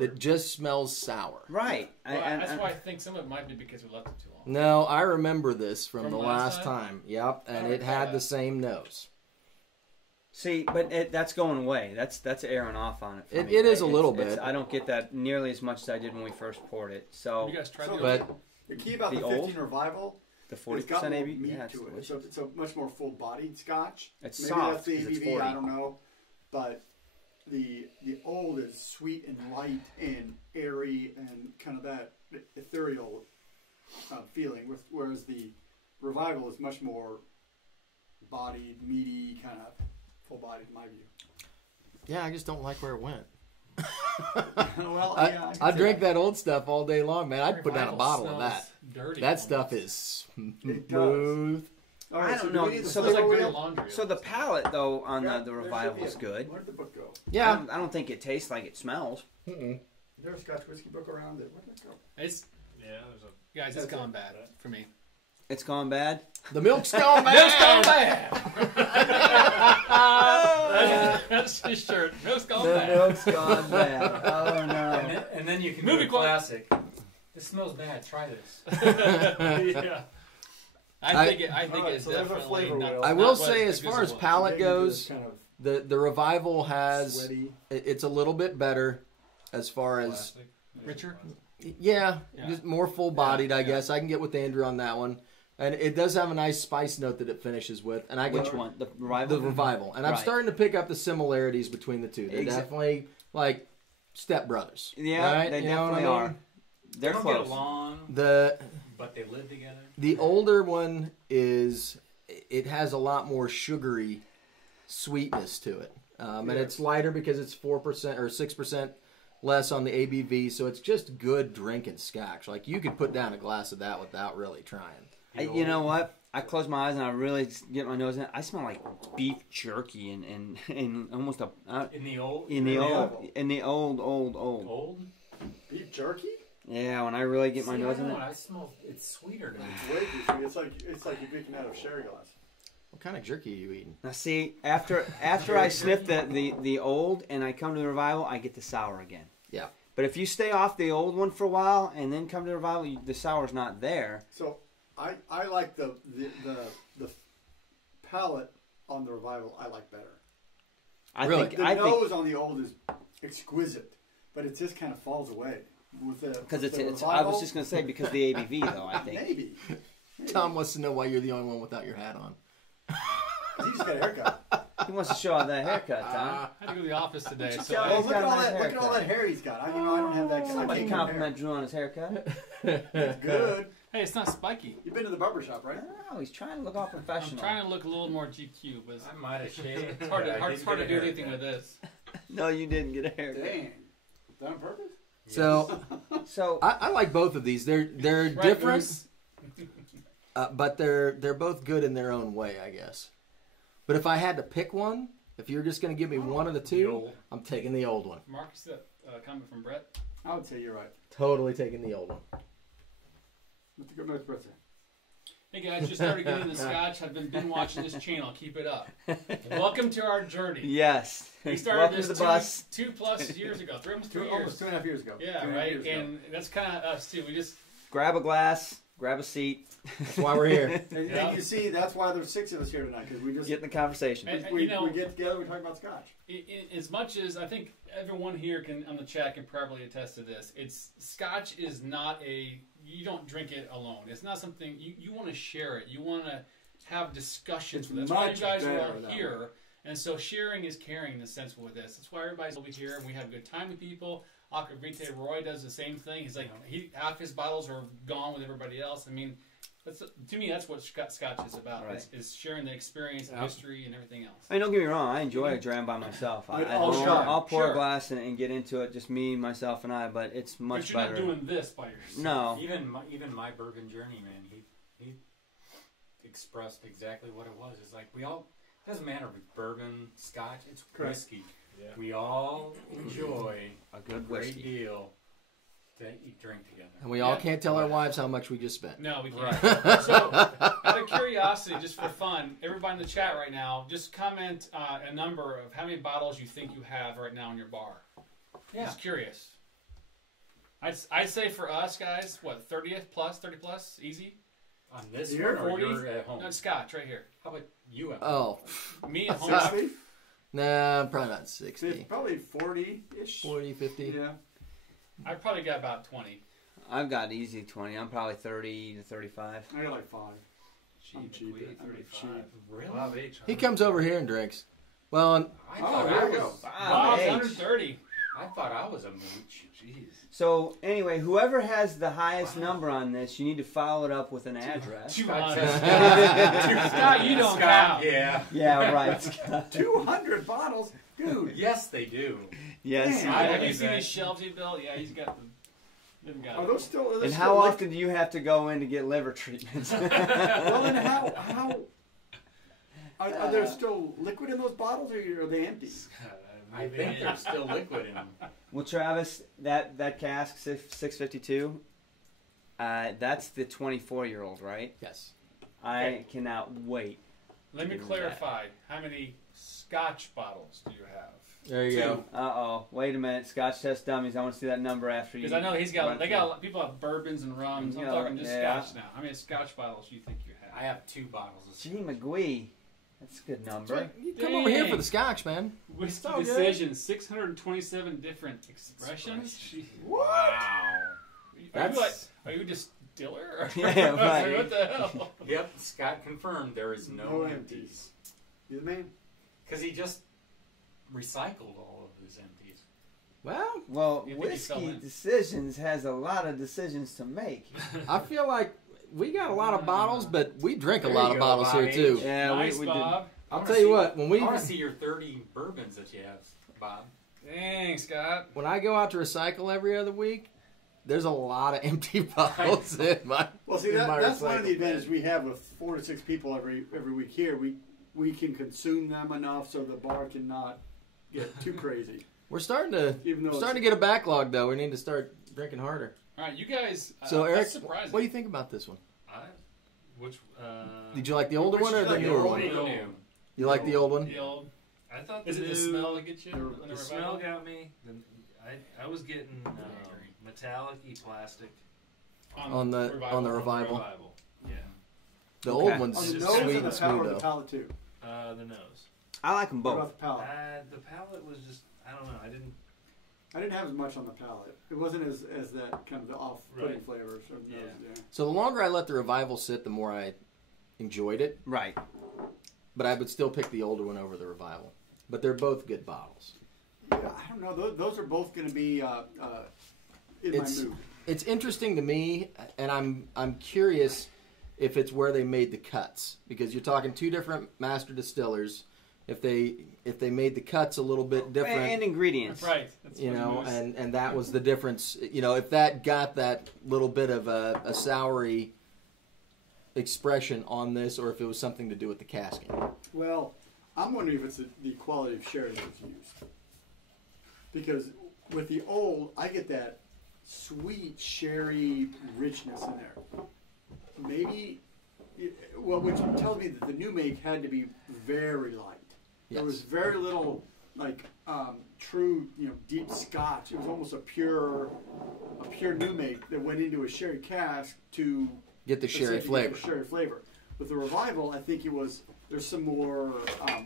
that just smells sour. right. Well, that's why I think some of it might be because we left it too long. No, I remember this from the last last time? time. Yep, and I it recall had that. the same nose. See, but that's going away. That's airing off on it. For me. It is a It's- little it's- bit. I don't get that nearly as much as I did when we first poured it. So You guys tried So the But old? the key about The the old? 15 Revival. the It's got 40% more ABV, meat yeah, it's to it. delicious. It's a much more full-bodied Scotch. It's Maybe soft that's the 'cause it's ABV. 40. I don't know, but the old is sweet and light and airy and kind of that ethereal feeling, whereas the Revival is much more bodied, meaty, kind of full-bodied in my view. Yeah, I just don't like where it went. Well, I drink that old stuff all day long, man. I'd put down a Revival bottle of smells that. Dirty That almost. stuff is It smooth. All right, I don't do know. we need the So Smells like flavor dirty wheel? laundry. So the palate though on Yeah, the there should Revival be is a- good. Where'd the book go? Yeah. I don't think it tastes like it smells. Is there a Scotch whiskey book around it? Where'd it go? It's Yeah, there's a. guys, it's That's gone it. bad for me. It's gone bad. The milk's gone bad. It's gone bad. joke's gone bad. Oh no. And then you can Movie do a quote. classic. This smells bad. Try this. Yeah. I think Alright, it's so there's a definitely flavor not, wheel. I not will what say, it as far as was. palate Getting into goes, this kind of the Revival has sweaty. it's a little bit better as far as Plastic. Richer? yeah, Yeah. just more full bodied. Yeah, I yeah. guess I can get with Andrew on that one, and it does have a nice spice note that it finishes with. And I get Which one? The Revival? the Revival, and I'm Right. starting to pick up the similarities between the two. They're Exa- definitely like stepbrothers. Yeah, right? they You know what definitely I mean? are. They They're don't close. get along, The but they live together. The older one it has a lot more sugary sweetness to it, and it's lighter because it's 4% or 6% less on the ABV. So it's just good drinking Scotch. Like you could put down a glass of that without really trying. You know what? I close my eyes and I really get my nose in. I smell like beef jerky and almost a In the old. old. Old. Beef jerky? Yeah, when I really get my See, nose I in don't it. know, I smell. It's sweeter to me. It's way too sweet. It's like you're drinking out of a sherry glass. What kind of jerky are you eating? Now see, after I sniff the old and I come to the Revival, I get the sour again. Yeah. But if you stay off the old one for a while and then come to the Revival, the sour's not there. So I like the palate on the Revival. I like better. Really? The nose on the old is exquisite, but it just kind of falls away with the Because it's Revival, I was just gonna say because of the ABV though. I think. maybe. Tom wants to know why you're the only one without your hat on. 'Cause he just got a haircut. He wants to show off that haircut, Tom. I had to go to the office today, so tell I, Well, he's look got at a all nice that. Look at all haircut. that hair he's got. I don't have that. Somebody I can't compliment Drew on his haircut. compare. Good. hey, it's not spiky. You've been to the barber shop, right? Oh, he's trying to look all I'm professional. trying to look a little more GQ, but I might have shaved. it's hard to, but I hard, did it's hard to get a do anything haircut. with this. No, you didn't get a haircut. Dang. Done on purpose? So So I like both of these. They're Right, different, Bruce? but they're both good in their own way, I guess. But if I had to pick one, if you're just going to give me one of the two, old. I'm taking the old one. Mark, you see that comment from Brett? I would say you're right. Totally taking the old one. What's the good noise, Brett say? Hey guys, just started getting the Scotch. I've been watching this channel. Keep it up. Welcome to our journey. yes, We started welcome this to the bus. 2+ years ago, almost 3 Almost years. 2.5 years ago. Yeah, 2.5 right. years ago. And that's kind of us too. We just Grab a glass, grab a seat, That's why we're here. And, Yeah. and you see, that's why there's 6 of us here tonight, because we just get in the conversation. And- we, you know- we get together, we talk about Scotch. as much as I think everyone here can on the chat can probably attest to this, it's Scotch is not you don't drink it alone. It's not something you want to share it. You want to have discussions It's with it. That's why you much guys are better all that here. And so sharing is caring in a sense with this. That's why everybody's over here and we have a good time with people. Akabrite Roy does the same thing. He's like half his bottles are gone with everybody else. I mean, to me, that's what Scotch is about. Right. Is sharing the experience, and history, and everything else. I mean, don't get me wrong. I enjoy a dram by myself. But I all don't- Scotch. I'll pour Sure. a glass and get into it, just me, myself, and I. But it's much But you're better. not doing this by yourself. No, Even my bourbon journey, man, he expressed exactly what it was. It's like we all, it doesn't matter if it's bourbon, Scotch, it's Correct. whiskey. Yeah. We all enjoy a a good great whiskey. deal to eat, drink together. And we all Yeah. can't tell our wives how much we just spent. No, we can't. So, out of curiosity, just for fun, everybody in the chat right now, just comment a number of how many bottles you think you have right now in your bar. Yeah. Just curious. I'd say for us guys, what 30 plus, easy. On this Here? one, or 40? you're at home? No, Scotch right here. How about you at Oh, home? Me at home. 60? nah, probably not 60. Probably 40-ish. 40, 50. Yeah. I've probably got about 20. I've got easy 20. I'm probably 30 to 35. I got like 5. I'm Cheap, cheap. cheap, I'm 35. cheap. Really? Bob H. He comes over here and drinks. Well, and I Oh, thought there I we go. was. Wow, H. 130. I thought I was a mooch. Jeez. So anyway, whoever has the highest number on this, you need to follow it up with an address. 200. Scott, you don't count. Yeah. Yeah, right. 200 bottles? Dude. Yes, they do. Yes. Damn. Have you believe seen that. his shelves he built? Yeah, he's got the. They've got Are it. those still... And how often do you have to go in to get liver treatments? Well, then how... Are there still liquid in those bottles, or are they empty? I think there's still liquid in them. Well, Travis, that cask 652, that's the 24-year-old, right? yes. I cannot wait Let me clarify. How many Scotch bottles do you have? There you go. Uh-oh. Wait a minute. Scotch test dummies. I want to see that number after you. Because I know they got people have bourbons and rums. I'm talking just yeah. Scotch now. How many Scotch bottles do you think you have? I have 2 bottles of Gee, McGwee. That's a good number. You come over here for the Scotch, man. Whiskey all good. Decision, 627 different expressions. Wow. Are you a distiller? Or Yeah, right. What the hell? Yep, Scott confirmed there is no empties. You the man? Because he just recycled all of his empties. Well, You think he fell Whiskey in? Decisions has a lot of decisions to make. I feel like we got a lot of bottles, but we drink a There lot you of go, bottles here Bobby. too. Yeah, Nice, we Bob. I'll tell you what, when I we want to see your 30 bourbons that you have, Bob. Dang, Scott. when I go out to recycle every other week, there's a lot of empty bottles in my. Well, see, in my that's one of the recycle advantages we have with 4 to 6 people every week here. We can consume them enough so the bar cannot get too crazy. We're starting to Even though starting to get a backlog though. We need to start drinking harder. All right, you guys. So Eric, that's surprising. what do you think about this one? Which, Did you like the older Which one or you the like, the newer old one? one? New. You like the old one? The old. I thought Is it the smell that gets you? The smell got me. I was getting metallic-y plastic. On the revival. Yeah. The Okay. old one's On the It's nose sweet or and the smooth palate or the though. palate too? The nose. I like them What both. about the palate? The palate was just, I don't know, I didn't have as much on the palate. It wasn't as that kind of the off-putting Right. flavor. So Yeah. So the longer I let the revival sit, the more I enjoyed it. Right. But I would still pick the older one over the revival. But they're both good bottles. Yeah, I don't know. Those are both going to be in It's- my mood. It's interesting to me, and I'm curious if it's where they made the cuts, because you're talking 2 different master distillers. If they made the cuts a little bit different, And ingredients. That's right. That's you what know, it was. and that was the difference. You know, if that got that little bit of a soury expression on this, or if it was something to do with the casking. Well, I'm wondering if it's the quality of sherry that's used. Because with the old, I get that sweet sherry richness in there. Maybe, which tells me that the new make had to be very light. There was Yes. very little, like, true, deep Scotch. It was almost a pure new make that went into a sherry cask to Get the sherry flavor. Sherry flavor. With the revival, I think there's some more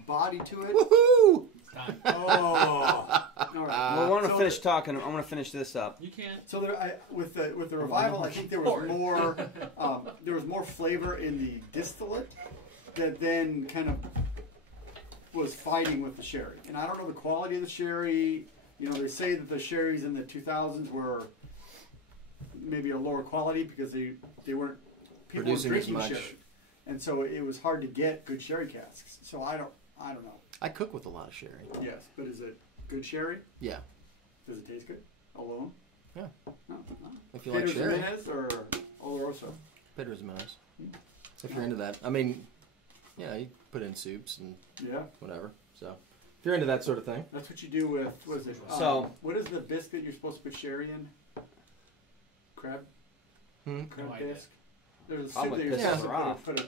body to it. Woohoo! It's time. Oh, all right. Well, I want to So finish talking. I want to finish this up. You can't. So with the revival, I think there was more flavor in the distillate that then kind of was fighting with the sherry. And I don't know the quality of the sherry. They say that the sherries in the 2000s were maybe a lower quality because they weren't people Producing were as drinking much. sherry, and so it was hard to get good sherry casks. So I don't know. I cook with a lot of sherry. Yes, but is it good sherry? Yeah. Does it taste good alone? Yeah. No. If you like Pedro sherry, Jimenez or Oloroso? Pedro Jimenez. If you're into that, I mean, yeah, you put in soups and Yeah, whatever. So if you're into that sort of thing, that's what you do with. What is it? So- what is the biscuit you're supposed to put sherry in? Crab No idea. bisque. There's a Probably soup that you're piss supposed her to off. put a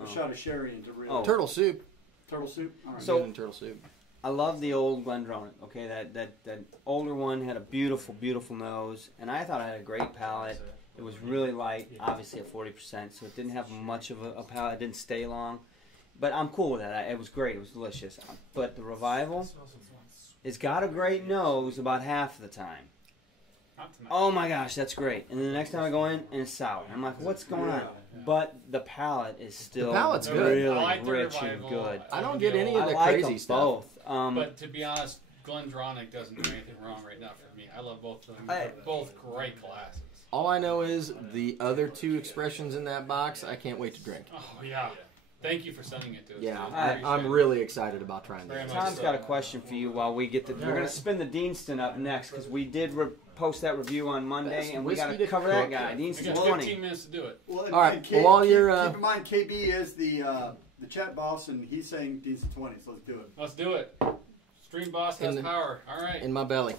Oh. shot of sherry into. Really. Oh. turtle soup. Turtle soup. All right. So- Good in turtle soup. I love the old Glendronach. Okay, that older one had a beautiful, beautiful nose, and I thought I had a great palate. It was really light, obviously at 40%, so it didn't have much of a palate. It didn't stay long, but I'm cool with that. It was great. It was delicious. But the revival, it's got a great nose about half the time. Not tonight. Oh my gosh, that's great. And then the next time I go in, and it's sour. I'm like, what's going on? Yeah. But the palate is still palate's good. really I like the rich and revival. good. I don't get any of I the like crazy them stuff. both. But to be honest, Glendronach doesn't do anything wrong right now for me. I love both of them. I- They're both great classes. All I know is the other 2 expressions in that box, I can't wait to drink. Oh yeah. Thank you for sending it to us. Yeah, dude. I appreciate I'm it. really excited about trying Very that. much. Tom's got a question for you while we get the. We're going to spin the Deanston up next because we did post that review on Monday, Best and we got whiskey to to cover that cook guy. with. We Deanston got 20. 15 minutes to do it. Well, All right, and well, while you're, keep in mind, KB is the chat boss, and he's saying decent 20. So let's do it. Let's do it. Stream boss has power. All right. In my belly.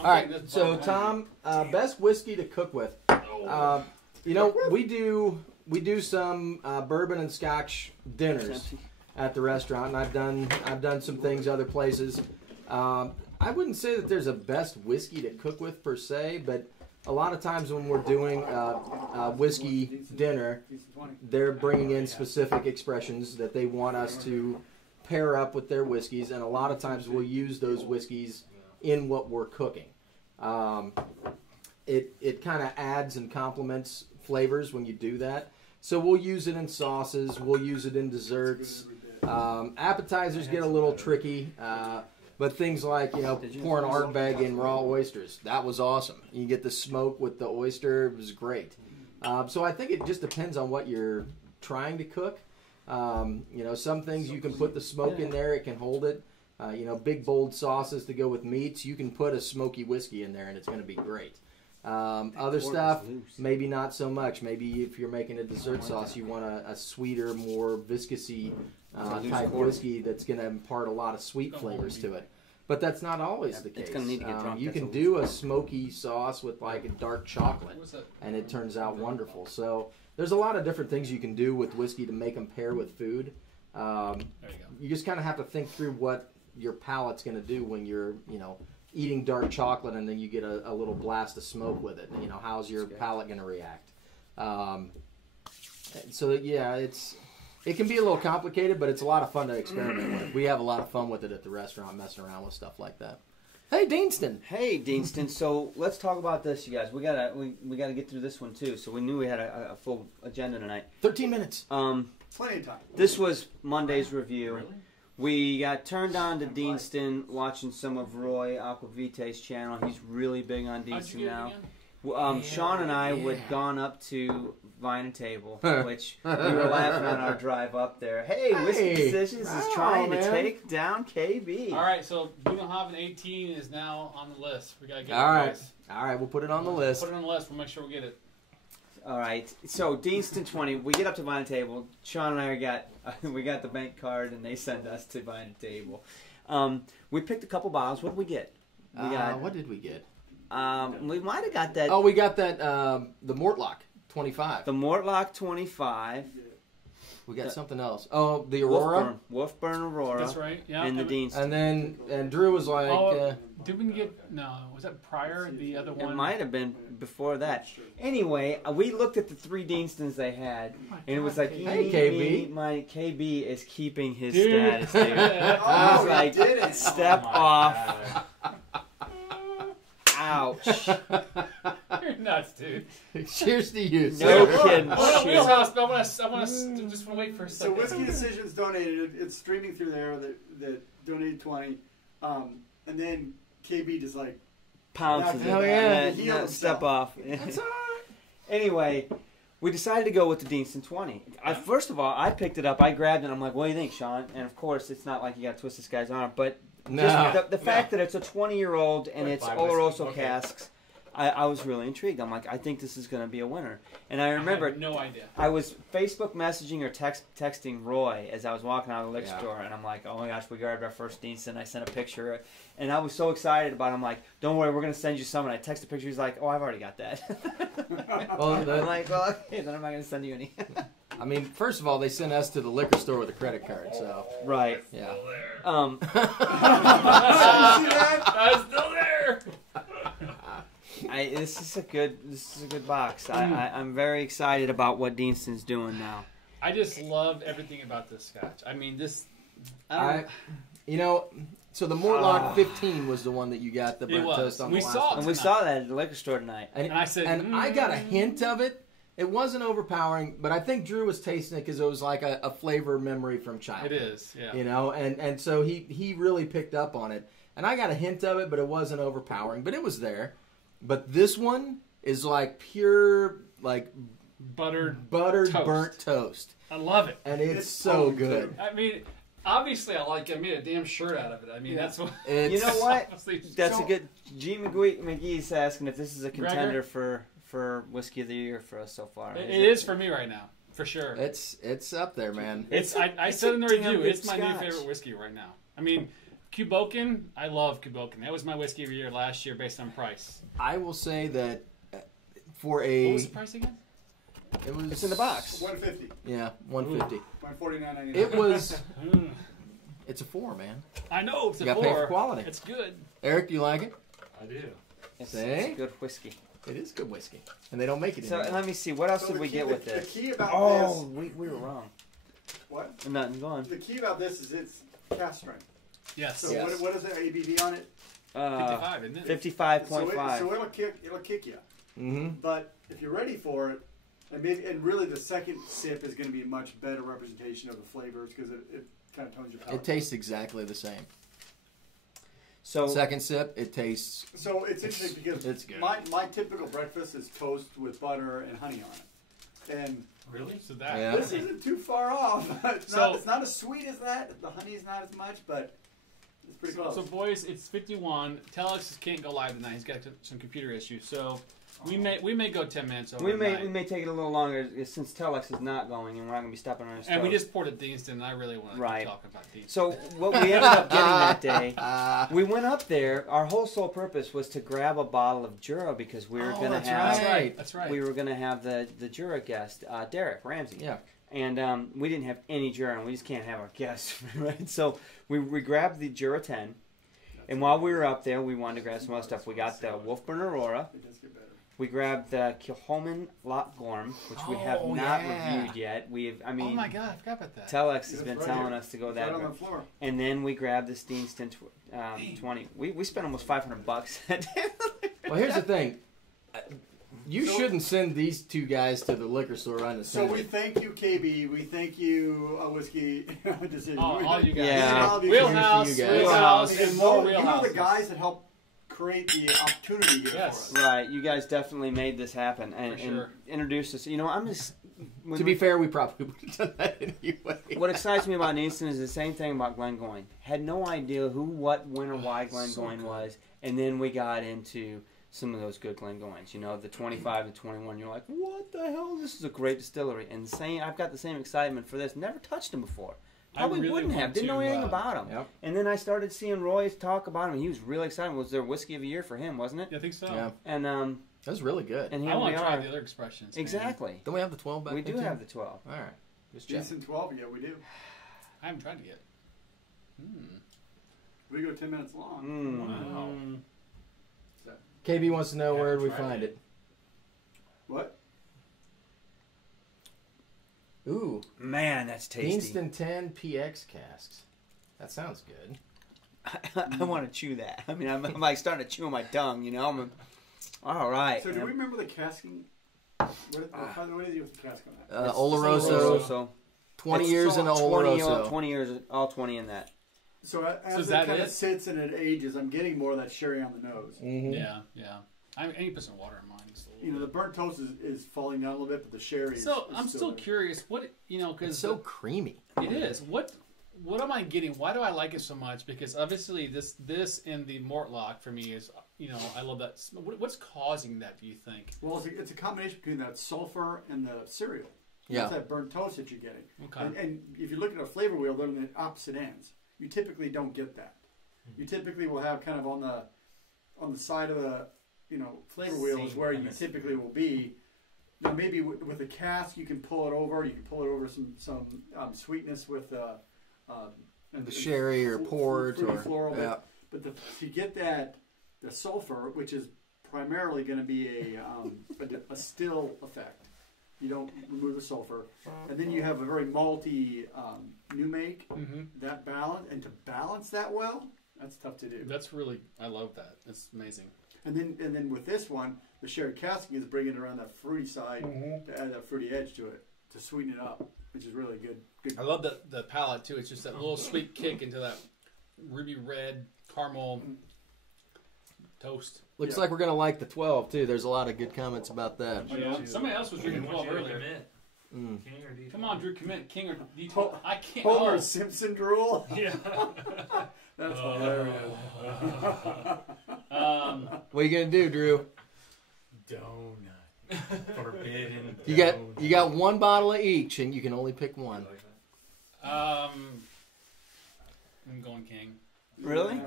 I'm All right, taking this so bottle Tom, best whiskey to cook with. You know, we do some bourbon and Scotch dinners. at the restaurant, and I've done some things other places. I wouldn't say that there's a best whiskey to cook with per se, but a lot of times when we're doing whiskey dinner, they're bringing in specific expressions that they want us to pair up with their whiskeys, and a lot of times we'll use those whiskeys in what we're cooking. It kind of adds and complements flavors when you do that. So we'll use it in sauces, we'll use it in desserts. Appetizers get a little tricky, but things like, pouring Ardbeg in raw oysters, that was awesome. You get the smoke with the oyster, it was great. So I think it just depends on what you're trying to cook. Some things you can put the smoke in there, it can hold it. Big bold sauces to go with meats, you can put a smoky whiskey in there and it's going to be great. Other stuff, maybe not so much. Maybe if you're making a dessert sauce, you want a sweeter, more viscousy type whiskey that's going to impart a lot of sweet flavors to it. But that's not always the case. It's gonna need to get drunk. You can do a smoky sauce with like a dark chocolate, and it turns out wonderful. So there's a lot of different things you can do with whiskey to make them pair with food. There you go. You just kind of have to think through what your palate's going to do when you're, eating dark chocolate and then you get a little blast of smoke with it. How's your palate going to react? It can be a little complicated, but it's a lot of fun to experiment with. We have a lot of fun with it at the restaurant, messing around with stuff like that. Hey, Deanston. Hey, Deanston. So let's talk about this, you guys. We gotta get through this one too. So we knew we had a full agenda tonight. 13 minutes. Plenty of time. This was Monday's review. Really? We got turned on to Deanston watching some of Roy Aquavite's channel. He's really big on How'd you Deanston get it now. again? Sean and I had gone up to Vine and Table, which we were laughing on our drive up there. Hey, Whiskey Decisions is trying to take down KB. All right, so Bruichladdich 18 is now on the list. We gotta get All it, right. guys. All right, we'll put it on the list. Put it on the list. We'll make sure we get it. All right, so Deanston 20. We get up to Vine and Table. Sean and I we got the bank card, and they send us to Vine and Table. We picked a couple bottles. What did we get? What did we get? We might have got that. Oh, we got that the Mortlock 25. The Mortlock 25. We got something else. Oh, the Aurora. Wolfburn Aurora. That's right. Yeah. And the Deanston. And Drew was like, did we get? No, was that prior? The other one. It might have been before that. Anyway, we looked at the 3 Deanstons they had, and it was like, hey, KB. My KB is keeping his status, dude. Oh, He's like, did it. step off. Ouch. You're nuts, dude. Cheers to you. No sir. kidding. I want to Shit. wheelhouse, but I want to just wait for a So second. Whiskey Decisions donated. It's streaming through there. That donated 20, and then KB just like Pounces it. Oh, yeah. Heal No, himself. step off. That's all right. Anyway, we decided to go with the Deanston 20. First of all, I picked it up. I grabbed it. I'm like, what do you think, Sean? And of course, it's not like you got to twist this guy's arm, but No. just the fact that it's a 20-year-old and it's Five Oloroso whiskey. Okay. casks, I was really intrigued. I'm like, I think this is going to be a winner. And I remember I had no idea. I was Facebook messaging or texting Roy as I was walking out of the liquor Yeah. store, and I'm like, oh my gosh, we grabbed our first Deanston. I sent a picture, and I was so excited about it. I'm like, don't worry, we're going to send you some. And I text a picture. He's like, oh, I've already got that. Well, I'm like, well, okay, then I'm not going to send you any. I mean, first of all, they sent us to the liquor store with a credit card, so Right. yeah. I'm still there. This is a good box. I'm very excited about what Deanston's doing now. I just love everything about this scotch. I mean, this. So the Mortlock 15 was the one that you got the It burnt was. toast on We the last saw one. And we saw that at the liquor store tonight. And I said, I got a hint of it. It wasn't overpowering, but I think Drew was tasting it because it was like a flavor memory from childhood. It is, yeah. And so he really picked up on it. And I got a hint of it, but it wasn't overpowering. But it was there. But this one is like pure, like Buttered buttered toast. burnt toast. I love it. And it's so good. I mean, obviously, I made a damn shirt out of it. I mean, that's what. It's, You know what? Obviously, That's a good. G. McGee's asking if this is a contender for Whiskey of the Year for us so far. It is for me right now, for sure. It's up there, man. I said in the a damn review, good it's my new scotch. favorite whiskey right now. I mean, Kuboken, I love Kuboken. That was my whiskey of the year last year based on price. I will say that for What a was the price again? It was. It's in the box. 150. Yeah, 150. 149.99. It was. It's a 4, man. I know it's You a gotta pay for 4. quality. It's good. Eric, do you like it? I do. It's See? good whiskey. It is good whiskey, and they don't make it So anymore. let me see. What else So did the we key- get the- with this? The key about Oh, we were wrong. this. What? Nothing. Go on. The key about this is it's cast strength. Yes. So Yes. what is the ABV on it? 55, isn't it? 55.5. So it'll kick you. Mm-hmm. But if you're ready for it, and really the second sip is going to be a much better representation of the flavors because it kind of tones your palate. It tastes exactly the same. So Second sip, it tastes. So it's interesting because It's good. my typical breakfast is toast with butter and honey on it. And Really? So that. Yeah. this isn't too far off. It's not as sweet as that. The honey's not as much, but it's pretty close. So boys, it's 51. Telex can't go live tonight. He's got some computer issues. So we may go 10 minutes over. we tonight. may take it a little longer since Telex is not going, and we're not going to be stopping on our And we stove. just poured a Deanston, and I really want to Right. talk about Deanston. So what we ended up getting that day, we went up there. Our whole sole purpose was to grab a bottle of Jura because we were going to that's have That's right. That's right. we were going to have the Jura guest, Derek Ramsey. Yeah. And we didn't have any Jura, and we just can't have our guests, right? So we grabbed the Jura 10, and while we were up there, we wanted to grab some other stuff. We got the Wolfburn Aurora. It does get better. We grabbed the Kilhoman Lochgorm, which we have Oh, not yeah. reviewed yet. Oh my God, I forgot about that. Telex has It's been right telling here. us to go Right that on way. the floor. And then we grabbed this Deanston 20. We spent almost $500 that day. Well, here's the thing. You So- shouldn't send these two guys to the liquor store on the So Sunday. we thank you, KB. We thank you, Whiskey Decision. All you guys. Yeah. All of you Wheelhouse, you guys. Wheelhouse, Because and more you know Wheelhouse. the guys that helped create the opportunity here Yes. for us. Right, you guys definitely made this happen and, For sure. and introduced us. You know, I'm just. To be fair, we probably would have done that anyway. What excites me about Deanston is the same thing about Glengoyne. Had no idea who, what, when, or why Glengoyne was, and then we got into some of those good Glengoynes. You know, the 25 to 21. You're like, what the hell? This is a great distillery. And I've got the same excitement for this. Never touched them before. Probably really wouldn't have. want Didn't know to, anything about them. Yep. And then I started seeing Roy talk about him. And he was really excited. It was their whiskey of the year for him, wasn't it? Yeah, I think so. Yeah, And that was really good. and I here want we to try are. the other expressions. man. Exactly. Don't we have the 12 back We there do too? have the 12. All right. Just check. Decent 12, yeah, we do. I haven't tried it yet. We go 10 minutes long. Mm. Wow. So, KB wants to know Yeah, where do we tried find it. it. what? Ooh, Man, that's tasty. Deanston 10 PX casks. That sounds good. I want to chew that. I mean, I'm like starting to chew on my tongue, you know. All right. So do we remember the casking? What is it with the cask on that? Oloroso, So 20 It's years in Oloroso. 20 years, all 20 in that. So as So is it that kind of it? sits and it ages, I'm getting more of that sherry on the nose. Mhm. Yeah, yeah. I need to put some water in mine. Just a little You know, the bit. burnt toast is falling down a little bit, but the sherry is So is I'm still there. curious. What because It's so creamy. it is. What am I getting? Why do I like it so much? Because obviously this and the Mortlock for me is I love that. What's causing that? Do you think? Well, it's a combination between that sulfur and the cereal. Yeah. It's that burnt toast that you're getting. Okay. And if you look at a flavor wheel, they're on the opposite ends. You typically don't get that. You typically will have kind of on the side of the flavor wheel is where you typically will be. Now maybe with a cask you can pull it over. You can pull it over some sweetness with The sherry or port fruity or floral. yeah. But to get the sulfur, which is primarily going to be a still effect. You don't remove the sulfur, and then you have a very malty new make. Mm-hmm. That balance, and to balance that well, that's tough to do. That's really I love that. It's amazing. And then with this one, the sherry casking is bringing it around that fruity side to add that fruity edge to it to sweeten it up, which is really good. I love the palate too. It's just that little sweet kick into that ruby red caramel toast. Looks like we're going to like the 12 too. There's a lot of good comments about that. Somebody else was drinking 12 earlier. Mm. King or D12? Come on, Drew, commit King or D12. I can't. Homer Oh. Simpson drool. Yeah. That's hilarious. What are you going to do, Drew? Donut. Forbidden. You got one bottle of each, and you can only pick one. I'm going King. Really?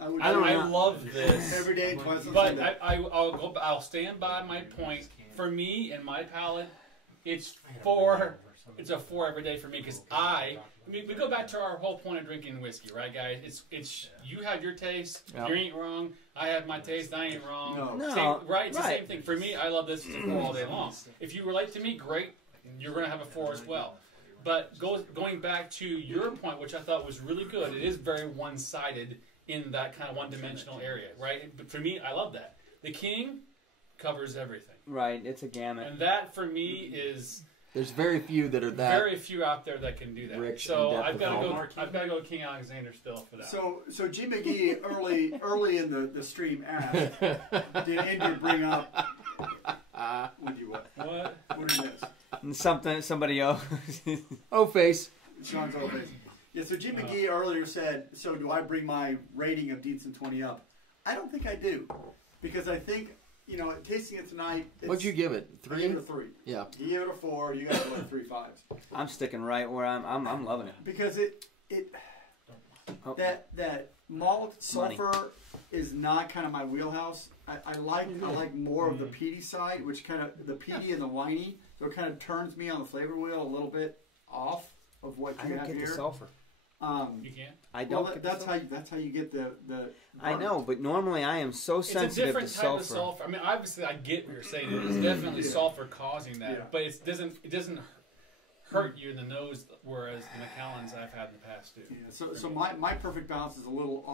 I love this. Every day, twice on But Sunday. I'll stand by my point. For me and my palate, it's 4. It's a 4 every day for me because I mean, we go back to our whole point of drinking whiskey, right, guys? It's you have your taste, you ain't wrong. I have my taste, I ain't wrong. No. Right? It's the same thing. For me, I love this. It's a 4 all day long. If you relate to me, great. You're going to have a 4 as well. But going back to your point, which I thought was really good, it is very one-sided in that kind of one-dimensional area, right? But for me, I love that. The King covers everything. Right, it's a gamut. And that, for me, is... There's very few that are that. Very few out there that can do that. Rich So in I've depth got to of go. I've got to go King Alexander still for that. So G McGee early in the stream asked, did Andrew bring up? Would you what? What is this? Somebody else. Oh, face. Sean's old face. Yeah. So G McGee earlier said, so do I bring my rating of Deanston 20 up? I don't think I do, because I think. You know, tasting it tonight. What'd you give it? 3? I gave it a 3. Yeah. You gave it a 4. You guys went 3 5s. I'm sticking right where I'm loving it. Because that malt sulfur is not kind of my wheelhouse. I like more of the peaty side, which kind of the peaty and the winey. So it kind of turns me on the flavor wheel a little bit off of what you I don't have get here. the sulfur. You can't. I don't. Well, that's how you get the. I know, but normally I am so sensitive it's a different to type sulfur. of sulfur. I mean, obviously, I get what you're saying. It is definitely sulfur causing that, but it doesn't hurt you in the nose. Whereas the Macallans I've had in the past do. Yeah. So my perfect balance is a little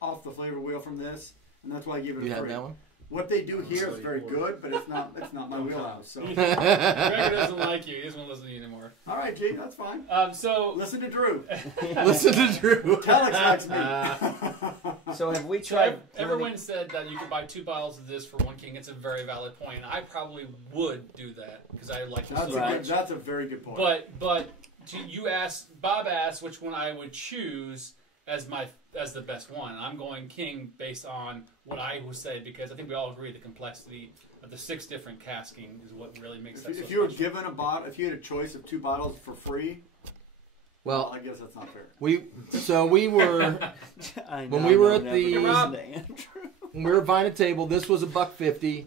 off the flavor wheel from this, and that's why I give it a 3. You had that one? What they do here is very good, but it's not my wheelhouse. So. Gregor doesn't like you. He doesn't want to listen to you anymore. All right, Jay, that's fine. So listen to Drew. Listen to Drew. Telex likes me. So have we tried? Everyone said that you could buy 2 bottles of this for 1 King. It's a very valid point. And I probably would do that because I like this so much. That's a very good point. But Bob asked which one I would choose as the best one. I'm going King based on what I would say because I think we all agree the complexity of the 6 different casking is what really makes that. If you were given if you had a choice of 2 bottles for free, well, I guess that's not fair. We were when we were at when we were buying a table. This was $1.50.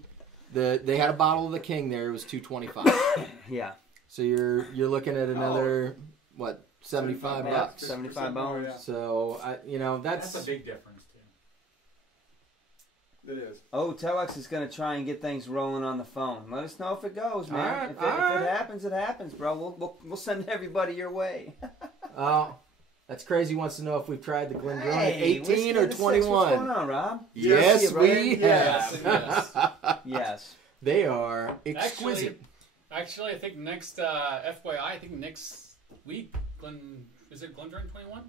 They had a bottle of the King there. It was $2.25. Yeah. So you're looking at another what? $75. 75 bones. Yeah. So that's a big difference too. It is. Oh, Telex is going to try and get things rolling on the phone. Let us know if it goes, man. All right, if it happens, it happens, bro. We'll send everybody your way. Oh, that's crazy. He wants to know if we've tried the Glendronach Hey, 18 or 21. What's going on, Rob? Yes, we Yes. have. Yes. They are exquisite. Actually, I think next FYI, I think next week, is it Glendronach 21?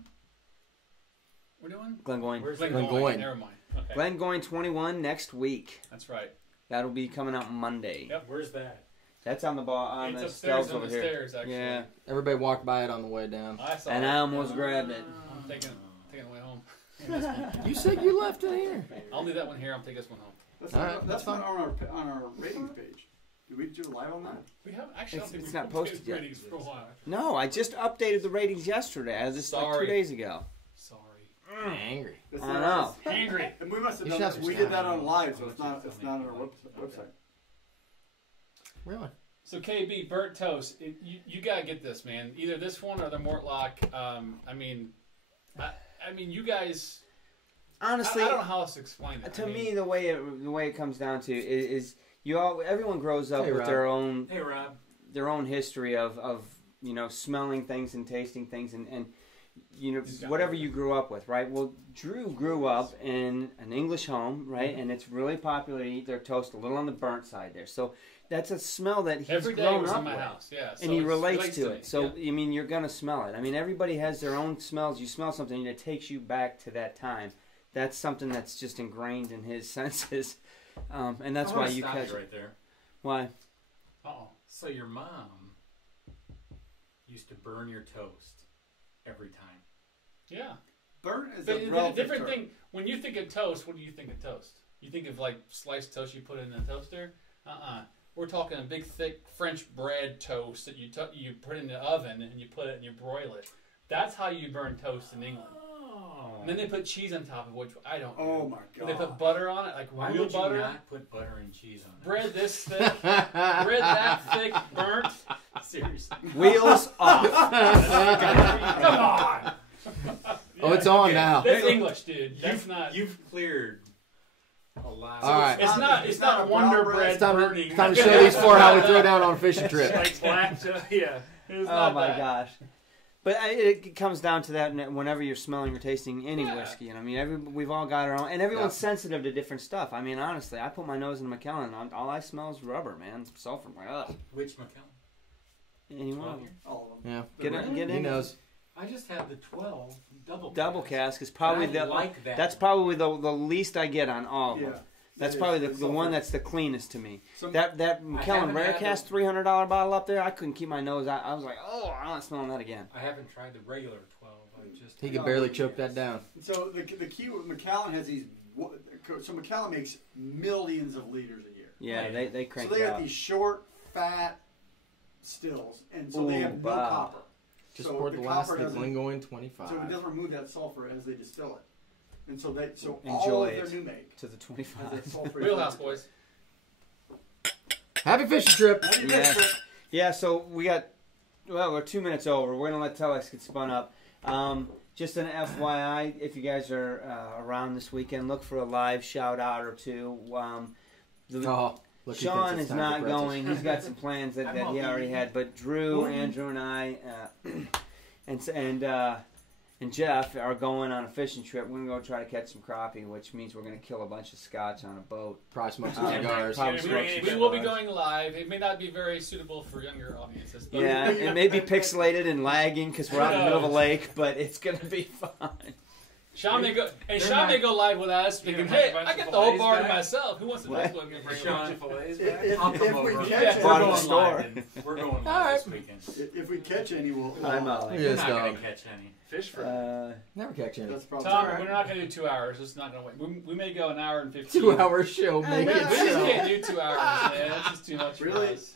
We're doing? Glengoyne. Glengoyne. Never mind. Okay. Glengoyne 21 next week. That's right. That'll be coming out Monday. Yep. Where's that? That's on the It's the upstairs shelves on over the here. stairs, actually. Yeah. Everybody walked by it on the way down. I saw And it. I almost grabbed it. I'm taking it away home. You said you left it here. I'll leave that one here. I'll take this one home. All right, That's that's not on our ratings page. Did we do live on that? We have actually. I don't think It's we've not posted updated yet. ratings for a while. No, I just updated the ratings yesterday. I was just like 2 Sorry. days ago. Sorry. Angry. I know. Angry. And we must have You done should that. have We some did that stuff. on live, so it's not on our website. Really? So KB, burnt toast. You gotta get this, man. Either this one or the Mortlock. I mean, you guys. Honestly, I don't know how else to explain it. to me, the way it comes down to is everyone grows up Hey, with Rob. Hey, Rob. their own history of smelling things and tasting things and whatever you grew up with, right? Well, Drew grew up in an English home, right? And it's really popular to eat their toast a little on the burnt side there. So that's a smell that he's every day grown was up in my with. house, yeah. So And he it relates to me, it. So, yeah. I mean, you're going to smell it. I mean, everybody has their own smells. You smell something and it takes you back to that time. That's something that's just ingrained in his senses. And that's why you catch it. right there. Why? Uh-oh. So your mom used to burn your toast every time. Yeah. Burnt is But a the relative different term. thing, when you think of toast, what do you think of toast? You think of like sliced toast you put in a toaster? We're talking a big, thick French bread toast that you put in the oven and you put it and you broil it. That's how you burn toast in England. Oh. And then they put cheese on top of it, which I don't. Oh do. my And they god. put butter on it, like Why real would you butter. not put butter and cheese on it? Bread this thick, bread that thick, burnt. Seriously. Wheels off. Come on. Oh, it's on now. That's English, dude. That's not. You've cleared a lot. All right. It's not. It's not a Wonder brown bread. Bread It's time, burning. time to show these four how we throw down on a fishing trip. Like black. Yeah. It's Oh not my that. gosh. But it comes down to that whenever you're smelling or tasting any Yeah. whiskey. And I mean, we've all got our own, and everyone's sensitive to different stuff. I mean, honestly, I put my nose in Macallan, and all I smell is rubber, man. Sulfur. I'm like, ugh. Which Macallan? Any one of them. All of them. Yeah. Get He in. knows. I just have the 12 double. Double cask. cask is probably And I the like that. that's probably the least I get on all of them. Yeah. That's It probably is. the one that's the cleanest to me. Some- That Macallan haven't Rare had Cast $300 bottle up there, I couldn't keep my nose out. I was like, oh, I'm not smelling that again. I haven't tried the regular 12. I just He could barely choke that down. So the key with Macallan has these. So Macallan makes millions of liters a year. Yeah, Right. they crank So they it got out. these short, fat stills, and so they Ooh, have no wow. copper. Just So poured the the last copper of doesn't- Glengoyne 25. So it doesn't remove that sulfur as they distill it, and so all Enjoy of their it. new make To the has 25. that sulfur. Wheelhouse boys. Happy fishing trip. Yeah. Yeah, so we're 2 minutes over. We're going to let Telex get spun up. Just an FYI, if you guys are around this weekend, look for a live shout out or two. Oh, look, he Sean thinks is it's time not for pretzels. going. He's got some plans that he already had. But Drew, Andrew, and I, and Jeff are going on a fishing trip. We're going to go try to catch some crappie, which means we're going to kill a bunch of scotch on a boat. Probably smoke some Yeah, cigars. probably We, smoke some we will be cigars. going live. It may not be very suitable for younger audiences. But Yeah, it may be pixelated and lagging because we're out in the middle of a lake, but it's going to be fun. Sean may go, and They're Sean not- may go live with us, You're thinking, gonna "Hey, have a bunch I of got the whole fillets bar to back? myself. Who wants to What? do it?" Bring a Sean. bunch of fillets If, back. if, I'll come if we over. catch Yeah, any, Bought at We're the going store. live. We're going live this weekend. if we catch any, we'll. I'm out. Look at We're this not dog. going to catch any. Fish for Never catch any. That's probably Tom, all right. we're not going to do 2 hours. It's not going to wait. We may go an hour and 15. 2 hour show. We Make it just show. can't do 2 hours. Yeah, that's just too much for Really? us.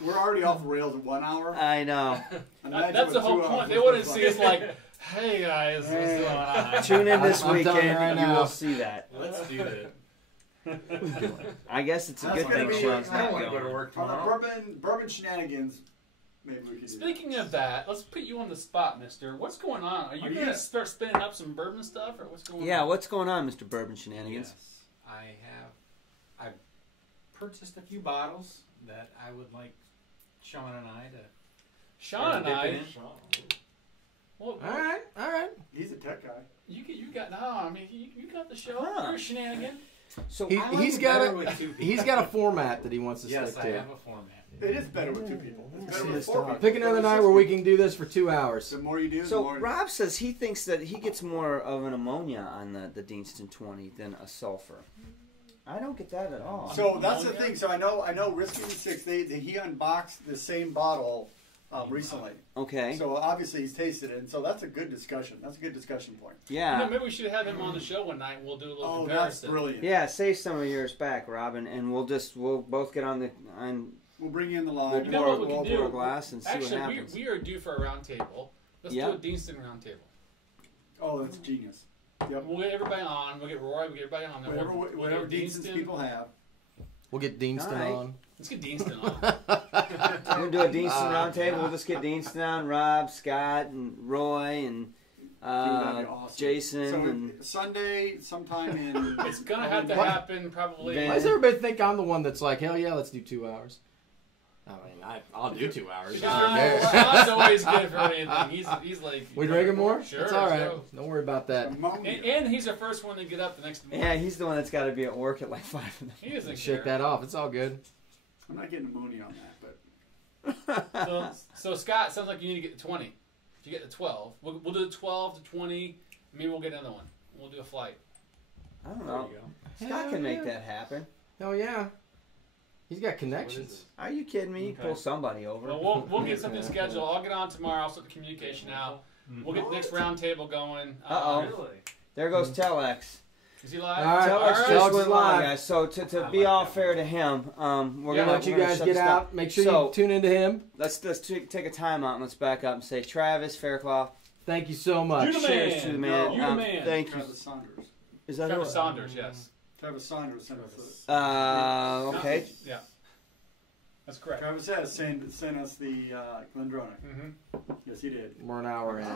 We're already off the rails in 1 hour. I know. Imagine That's the with whole 2 hours. point. They wouldn't see us like, "Hey guys, what's going on?" Tune in this I'm telling you weekend right and you now. will see that. Let's do that. I guess it's a That's good gonna thing be- Sean's I not want to go to going. work On the tomorrow. bourbon shenanigans, maybe we could do Speaking of that, let's put you on the spot, Mister. What's going on? Are you going to start spinning up some bourbon stuff, or what's going on? Yeah, what's going on, Mr. Bourbon Shenanigans? Yes, I've purchased a few bottles that I would like Sean and I to. Sean and dip I. it in. Well, All right, all right. He's a tech guy. you got no. I mean, you got the show. Huh. You're a shenanigan. So He- I like he's it got better a- with 2 people. He's got a format that he wants to Yes, stick I to. have a format. It is better with 2 people. It's better See with this 4 dog. people. Pick another night where we can do this for 2 hours. The more you do, the So more. Rob says he thinks that he gets more of an ammonia on the Deanston 20 than a sulfur. I don't get that at all. So that's the thing. So I know Risky 6. He unboxed the same bottle recently. Okay. So obviously he's tasted it, and so that's a good discussion. That's a good discussion point. Yeah. Maybe we should have him on the show one night. And we'll do a little Oh, that's comparison. brilliant. Yeah, save some of yours back, Robin, and we'll both get on We'll bring you in the we'll live. You know what we pour can do? a glass and see Actually, what happens. we are due for a round table. Let's Yeah. do a Deanston round table. Oh, that's genius. Yep. We'll get everybody on. We'll get Roy. We'll get everybody on. Then Whatever Deanson's people have. We'll get Deanston All right. on. Let's get Deanston on. We'll do a Deanston round table. We'll just get Deanston on, Rob, Scott, and Roy, and That'd be awesome. Jason, So and Sunday, sometime in. It's gonna have to happen probably. Van- Why does everybody think I'm the one that's like, hell yeah, let's do 2 hours? I mean, I'll do 2 hours. Sean's always good for anything. He's like. We drinking more? Sure. That's all right. so- Don't worry about that. Ammonia. And he's the first one to get up the next morning. yeah, he's the one that's got to be at work at like 5 in the He doesn't Shake care. that off. It's all good. I'm not getting ammonia on that, but So Scott, sounds like you need to get the 20. If you get the 12, we'll do the 12 to 20. Maybe we'll get another one. We'll do a flight. I don't There know. you go. Scott Hell can make yeah. that happen. Hell yeah. He's got connections. Are you kidding me? You Okay. pull somebody over. Well, we'll get something scheduled. I'll get on tomorrow. I'll sort the communication out. We'll get the next round table going. Uh-oh. Really? There goes Telex. Is he live? All right. Telex All just right. Telex went is live, live. guys. So to I be like all that fair one. to him, we're Yeah, gonna We'll let you we're gonna guys shut get this out. down. Make sure So- you tune into him. Let's take a time out and let's back up and say Travis Faircloth. Thank you so much. You the man. Cheers to the man. You the man. Thank you. Travis Saunders. Is that Travis who? Saunders, yes. Travis Saunders sent us. Okay. Yeah. That's correct. Travis has sent us the Glendronach. Mm-hmm. Yes, he did. We're an hour in.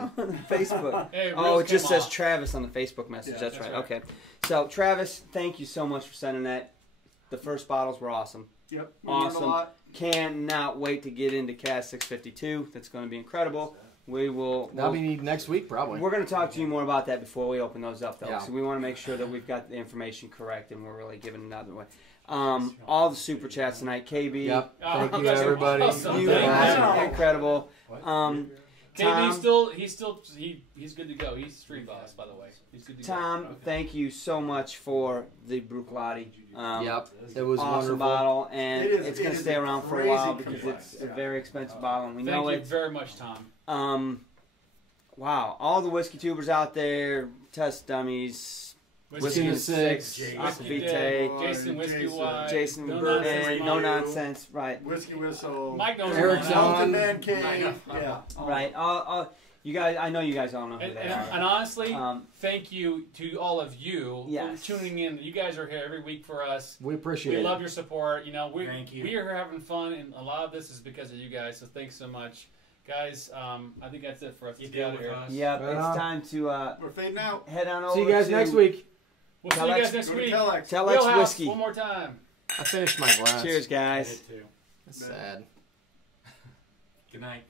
Facebook. Hey, Oh, Reels it just came says off. Travis on the Facebook message. Yeah, that's that's right. right. Okay. So, Travis, thank you so much for sending that. The first bottles were awesome. Yep. We learned Awesome. a lot. Cannot wait to get into Cask 652. That's going to be incredible. We will. That'll be next week, probably. We're going to talk to you more about that before we open those up, though. Yeah. So we want to make sure that we've got the information correct and we're really giving another way. All the super chats tonight, KB. Yep. Oh, Thank you, you guys are everybody. awesome. You Thank guys you. are incredible. KB, Tom, he's good to go. He's street boss, by the way. He's good to Tom, go. thank you so much for the Bruichladdich. Yep. It was Awesome wonderful. bottle, and It is- it's it going to is stay around for a crazy while because complex, it's a yeah. very expensive bottle, and we Thank know you it. very much, Tom. Wow, all the whiskey tubers out there, Test Dummies, Whiskey in in the Six, Six, Whiskey Aquavitae, Day, Jason Whiskey Jason. Wide, Jason No Bourbon, Nonsense No Mike. Nonsense, right, Whiskey Whistle. Mike knows Eric's who I am. on. Mountain Man I Cave. know. Yeah. right. You guys, I know you guys all know who And, they and, are. and honestly, Thank you to all of you Yes. for tuning in. You guys are here every week for us. We appreciate We it. love your support. You know, Thank you. we are here having fun, and a lot of this is because of you guys. So thanks so much, guys. I think that's it for us. You Let's get out deal of with here. us. Yep, Right it's on. time to We're fading out. head on over. See you guys to next week. We'll see you Telex- guys next Go to week. Telex. Telex Wheelhouse, Whiskey. one more time. I finished my glass. Cheers, I guys. did too. That's sad. Good night.